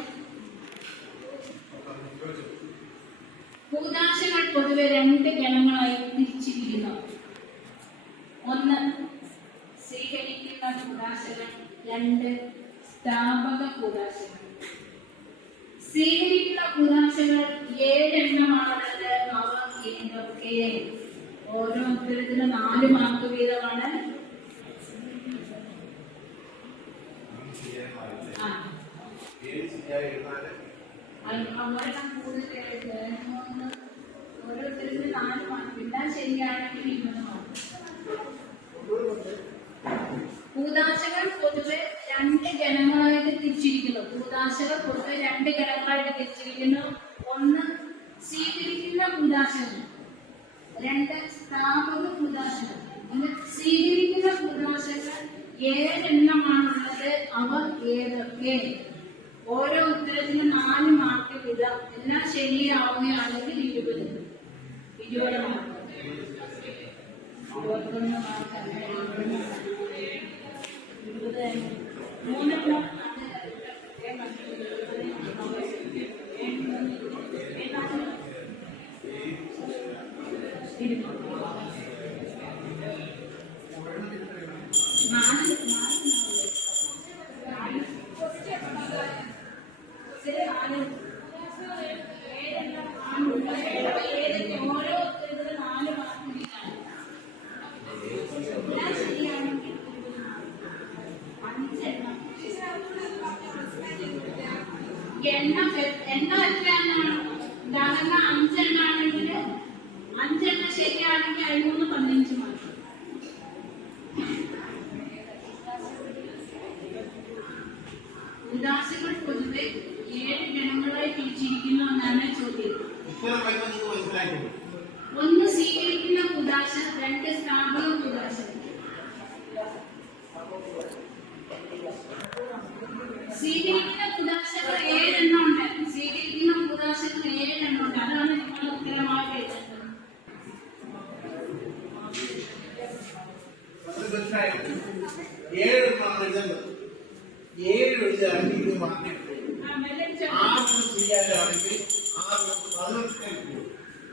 കൂദാശകൾ പൊതുവെ 2 ഗണങ്ങളായി തിരിച്ചിരിക്കുന്നു. ഒന്ന് സ്വീകരിക്കുന്ന കൂദാശകൾ. 2 സ്ഥാപക കൂദാശകൾ. സ്വീകരിക്കുന്ന കൂദാശകൾ 7 എണ്ണമാണുള്ളത്. അവ ഏതൊക്കെ? ഓരോ ഉത്തരത്തിനും 4 മാർക്ക് വീതമാണ്. ഓരോരുത്തരും 4 മാർക്ക്. എല്ലാം ശരിയാണെങ്കിൽ 20 മാർക്ക്. കൂദാശകൾ പൊതുവെ 2 ഗണങ്ങളായിട്ട് തിരിച്ചിരിക്കുന്നു. കൂദാശകൾ പൊതുവെ 2 ഗണങ്ങളായിട്ട് തിരിച്ചിരിക്കുന്നു. ഒന്ന് സ്വീകരിക്കുന്ന കൂദാശകൾ. 2 സ്ഥാപക കൂദാശകൾ. സ്വീകരിക്കുന്ന കൂദാശകൾ 7 എണ്ണമാണുള്ളത്. അവ ഏതൊക്കെ? ഓരോ ഉത്തരത്തിനും 4 മാർക്ക് വീതം. എല്ലാം ശരിയാവുകയാണെങ്കിൽ 20. 20 മാർക്ക്. 21 മാർക്ക് 20 എണ്ണ എത്രയാണെന്നാണ് ഉദാഹരണം 5 എണ്ണാണെങ്കിൽ 5 എണ്ണ ശരിയാണെങ്കിൽ 15 മാർക്ക്. ഉദാസികൾ പൊതുവെ 7 ഗണങ്ങളായി തിരിച്ചിരിക്കുന്നു എന്നാണ് ചോദ്യം. 1 സ്വീകരിക്കുന്ന ഉദാശ, 2 സ്ഥാപക ഉദാശ. സ്വീകരിക്കുന്ന ഉദാശകൾ 7 എണ്ണം ഉണ്ട്. സ്വീകരിക്കുന്ന ഉദാശകൾ 7 എണ്ണം ഉണ്ട്. അതാണ് നിങ്ങൾ ഉത്തരമായിട്ട് എഴുതുന്നത്. ഏഴ് എഴുതുകയാണെങ്കിൽ ഇത് മാറ്റി 6 ശരിയാണെങ്കിൽ 15,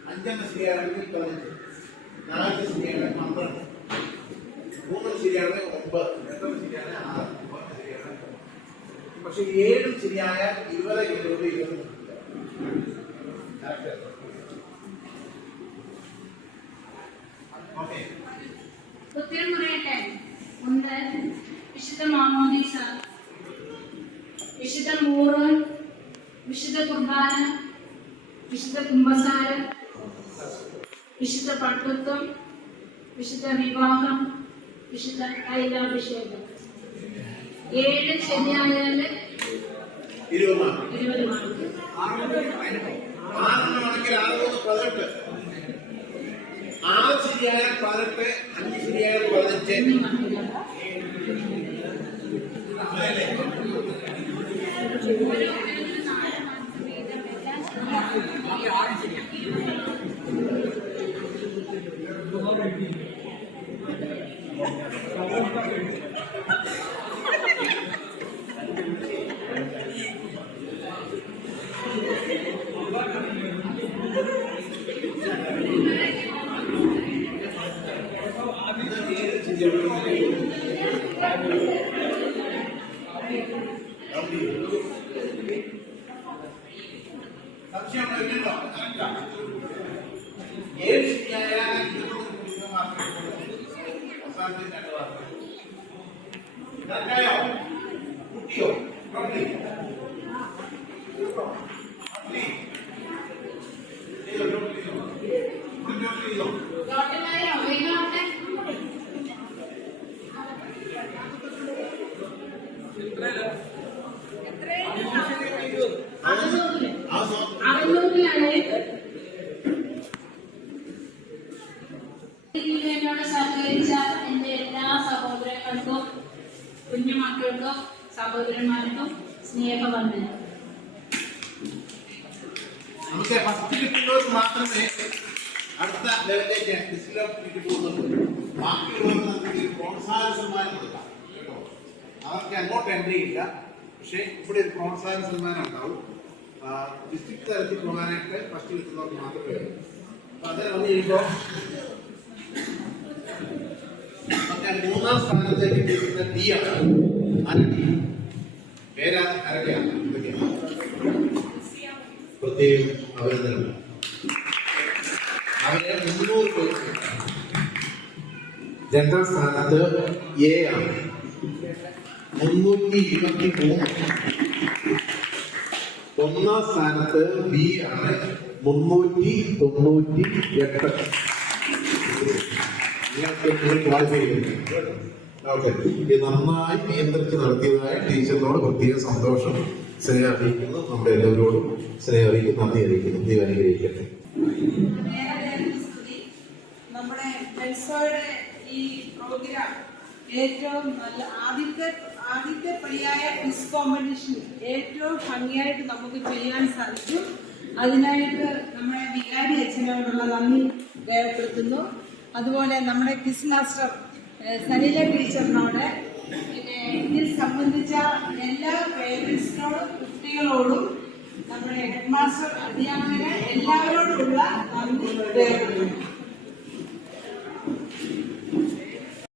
5 ശരിയാണെങ്കിൽ 15, 4 ശരിയാണെങ്കിൽ 12, 3 ശരിയാണെങ്കിൽ 9, 2 ശരിയാണെങ്കിൽ 6, 1 ശരിയാണെങ്കിൽ 9. പക്ഷെ 7 ശരിയായാൽ 20 ഓക്കെ. ഉത്തരം പറയട്ടെ. 1 വിശുദ്ധ മാമോദീസ, വിശുദ്ധ മൂറോൻ, വിശുദ്ധ കുർബാന, വിശുദ്ധ കുംഭസാരം, വിശുദ്ധ പട്ടുത്വം, വിശുദ്ധ വിവാഹം, വിശുദ്ധ തൈലാഭിഷേകം. 7 ശരിയായാൽ 20 മാർക്ക്. 20 മാർക്ക്. 6 ആണെങ്കിൽ 18, 6 ശരിയായാൽ 18, 5 ശരിയായാൽ 15. എന്നോട് സഹകരിച്ച എന്റെ എല്ലാ സഹോദരങ്ങൾക്കും കുഞ്ഞുമക്കൾക്കും സഹോദരന്മാർക്കും സ്നേഹവന്ദനം. നമുക്ക് ഫസ്റ്റ് കിട്ടുന്നവർക്ക് മാത്രമേ അടുത്ത ലെവലിലേക്ക് ഡിസ്റ്റിലേക്ക് പോകുന്നുള്ളൂ. ബാക്കിയുള്ളവർക്ക് നമുക്ക് പ്രോത്സാഹന സമ്മാനം കൊടുക്കാം കേട്ടോ. അവർക്ക് അങ്ങോട്ട് എൻട്രി ഇല്ല, പക്ഷെ ഇവിടെ ഒരു പ്രോത്സാഹന സമ്മാനം ഉണ്ടാവും. ഡിസ്ട്രിക്ട് തലത്തിൽ പോകാനായിട്ട് ഫസ്റ്റ് കിട്ടുന്നവർക്ക് മാത്രമേ ഉള്ളൂ. അപ്പൊ അത് വന്നു കഴിയുമ്പോൾ മൂന്നാം സ്ഥാനത്തേക്ക് കിട്ടുന്ന ഡി ആണ്. പേര് ആരൊക്കെയാണ്? പ്രത്യേകം അഭിനന്ദനം. അവരെ 300 പേർക്ക്. രണ്ടാം സ്ഥാനത്ത് എ ആണ് 323. ഒന്നാം സ്ഥാനത്ത് ബി ആണ് 398. ഇത് നന്നായി നിയന്ത്രിച്ച് നടത്തിയതായ ടീച്ചറിനോട് പ്രത്യേക സന്തോഷം, സ്നേഹം അറിയിക്കുന്നു. നമ്മുടെ എല്ലാവരോടും സ്നേഹം അറിയിക്കുന്നു, നന്ദി അറിയിക്കുന്നു. ദൈവം അനുഗ്രഹിക്കട്ടെ. നമ്മുടെ ബെൽസോയുടെ ഈ പ്രോഗ്രാം ഏറ്റവും നല്ല ആദ്യത്തെ പടിയായ ക്വിസ് കോമ്പറ്റീഷൻ ഏറ്റവും ഭംഗിയായിട്ട് നമുക്ക് ചെയ്യാൻ സാധിച്ചു. അതിനായിട്ട് നമ്മുടെ വികാരി അച്ഛനോടുള്ള നന്ദി രേഖപ്പെടുത്തുന്നു. അതുപോലെ നമ്മുടെ ക്വിസ് മാസ്റ്റർ സലീല ടീച്ചറിനോട്, പിന്നെ ഇതിൽ സംബന്ധിച്ച എല്ലാ പേരൻസിനോടും കുട്ടികളോടും നമ്മുടെ ഹെഡ് മാസ്റ്റർ അധ്യാപകരെ എല്ലാവരോടും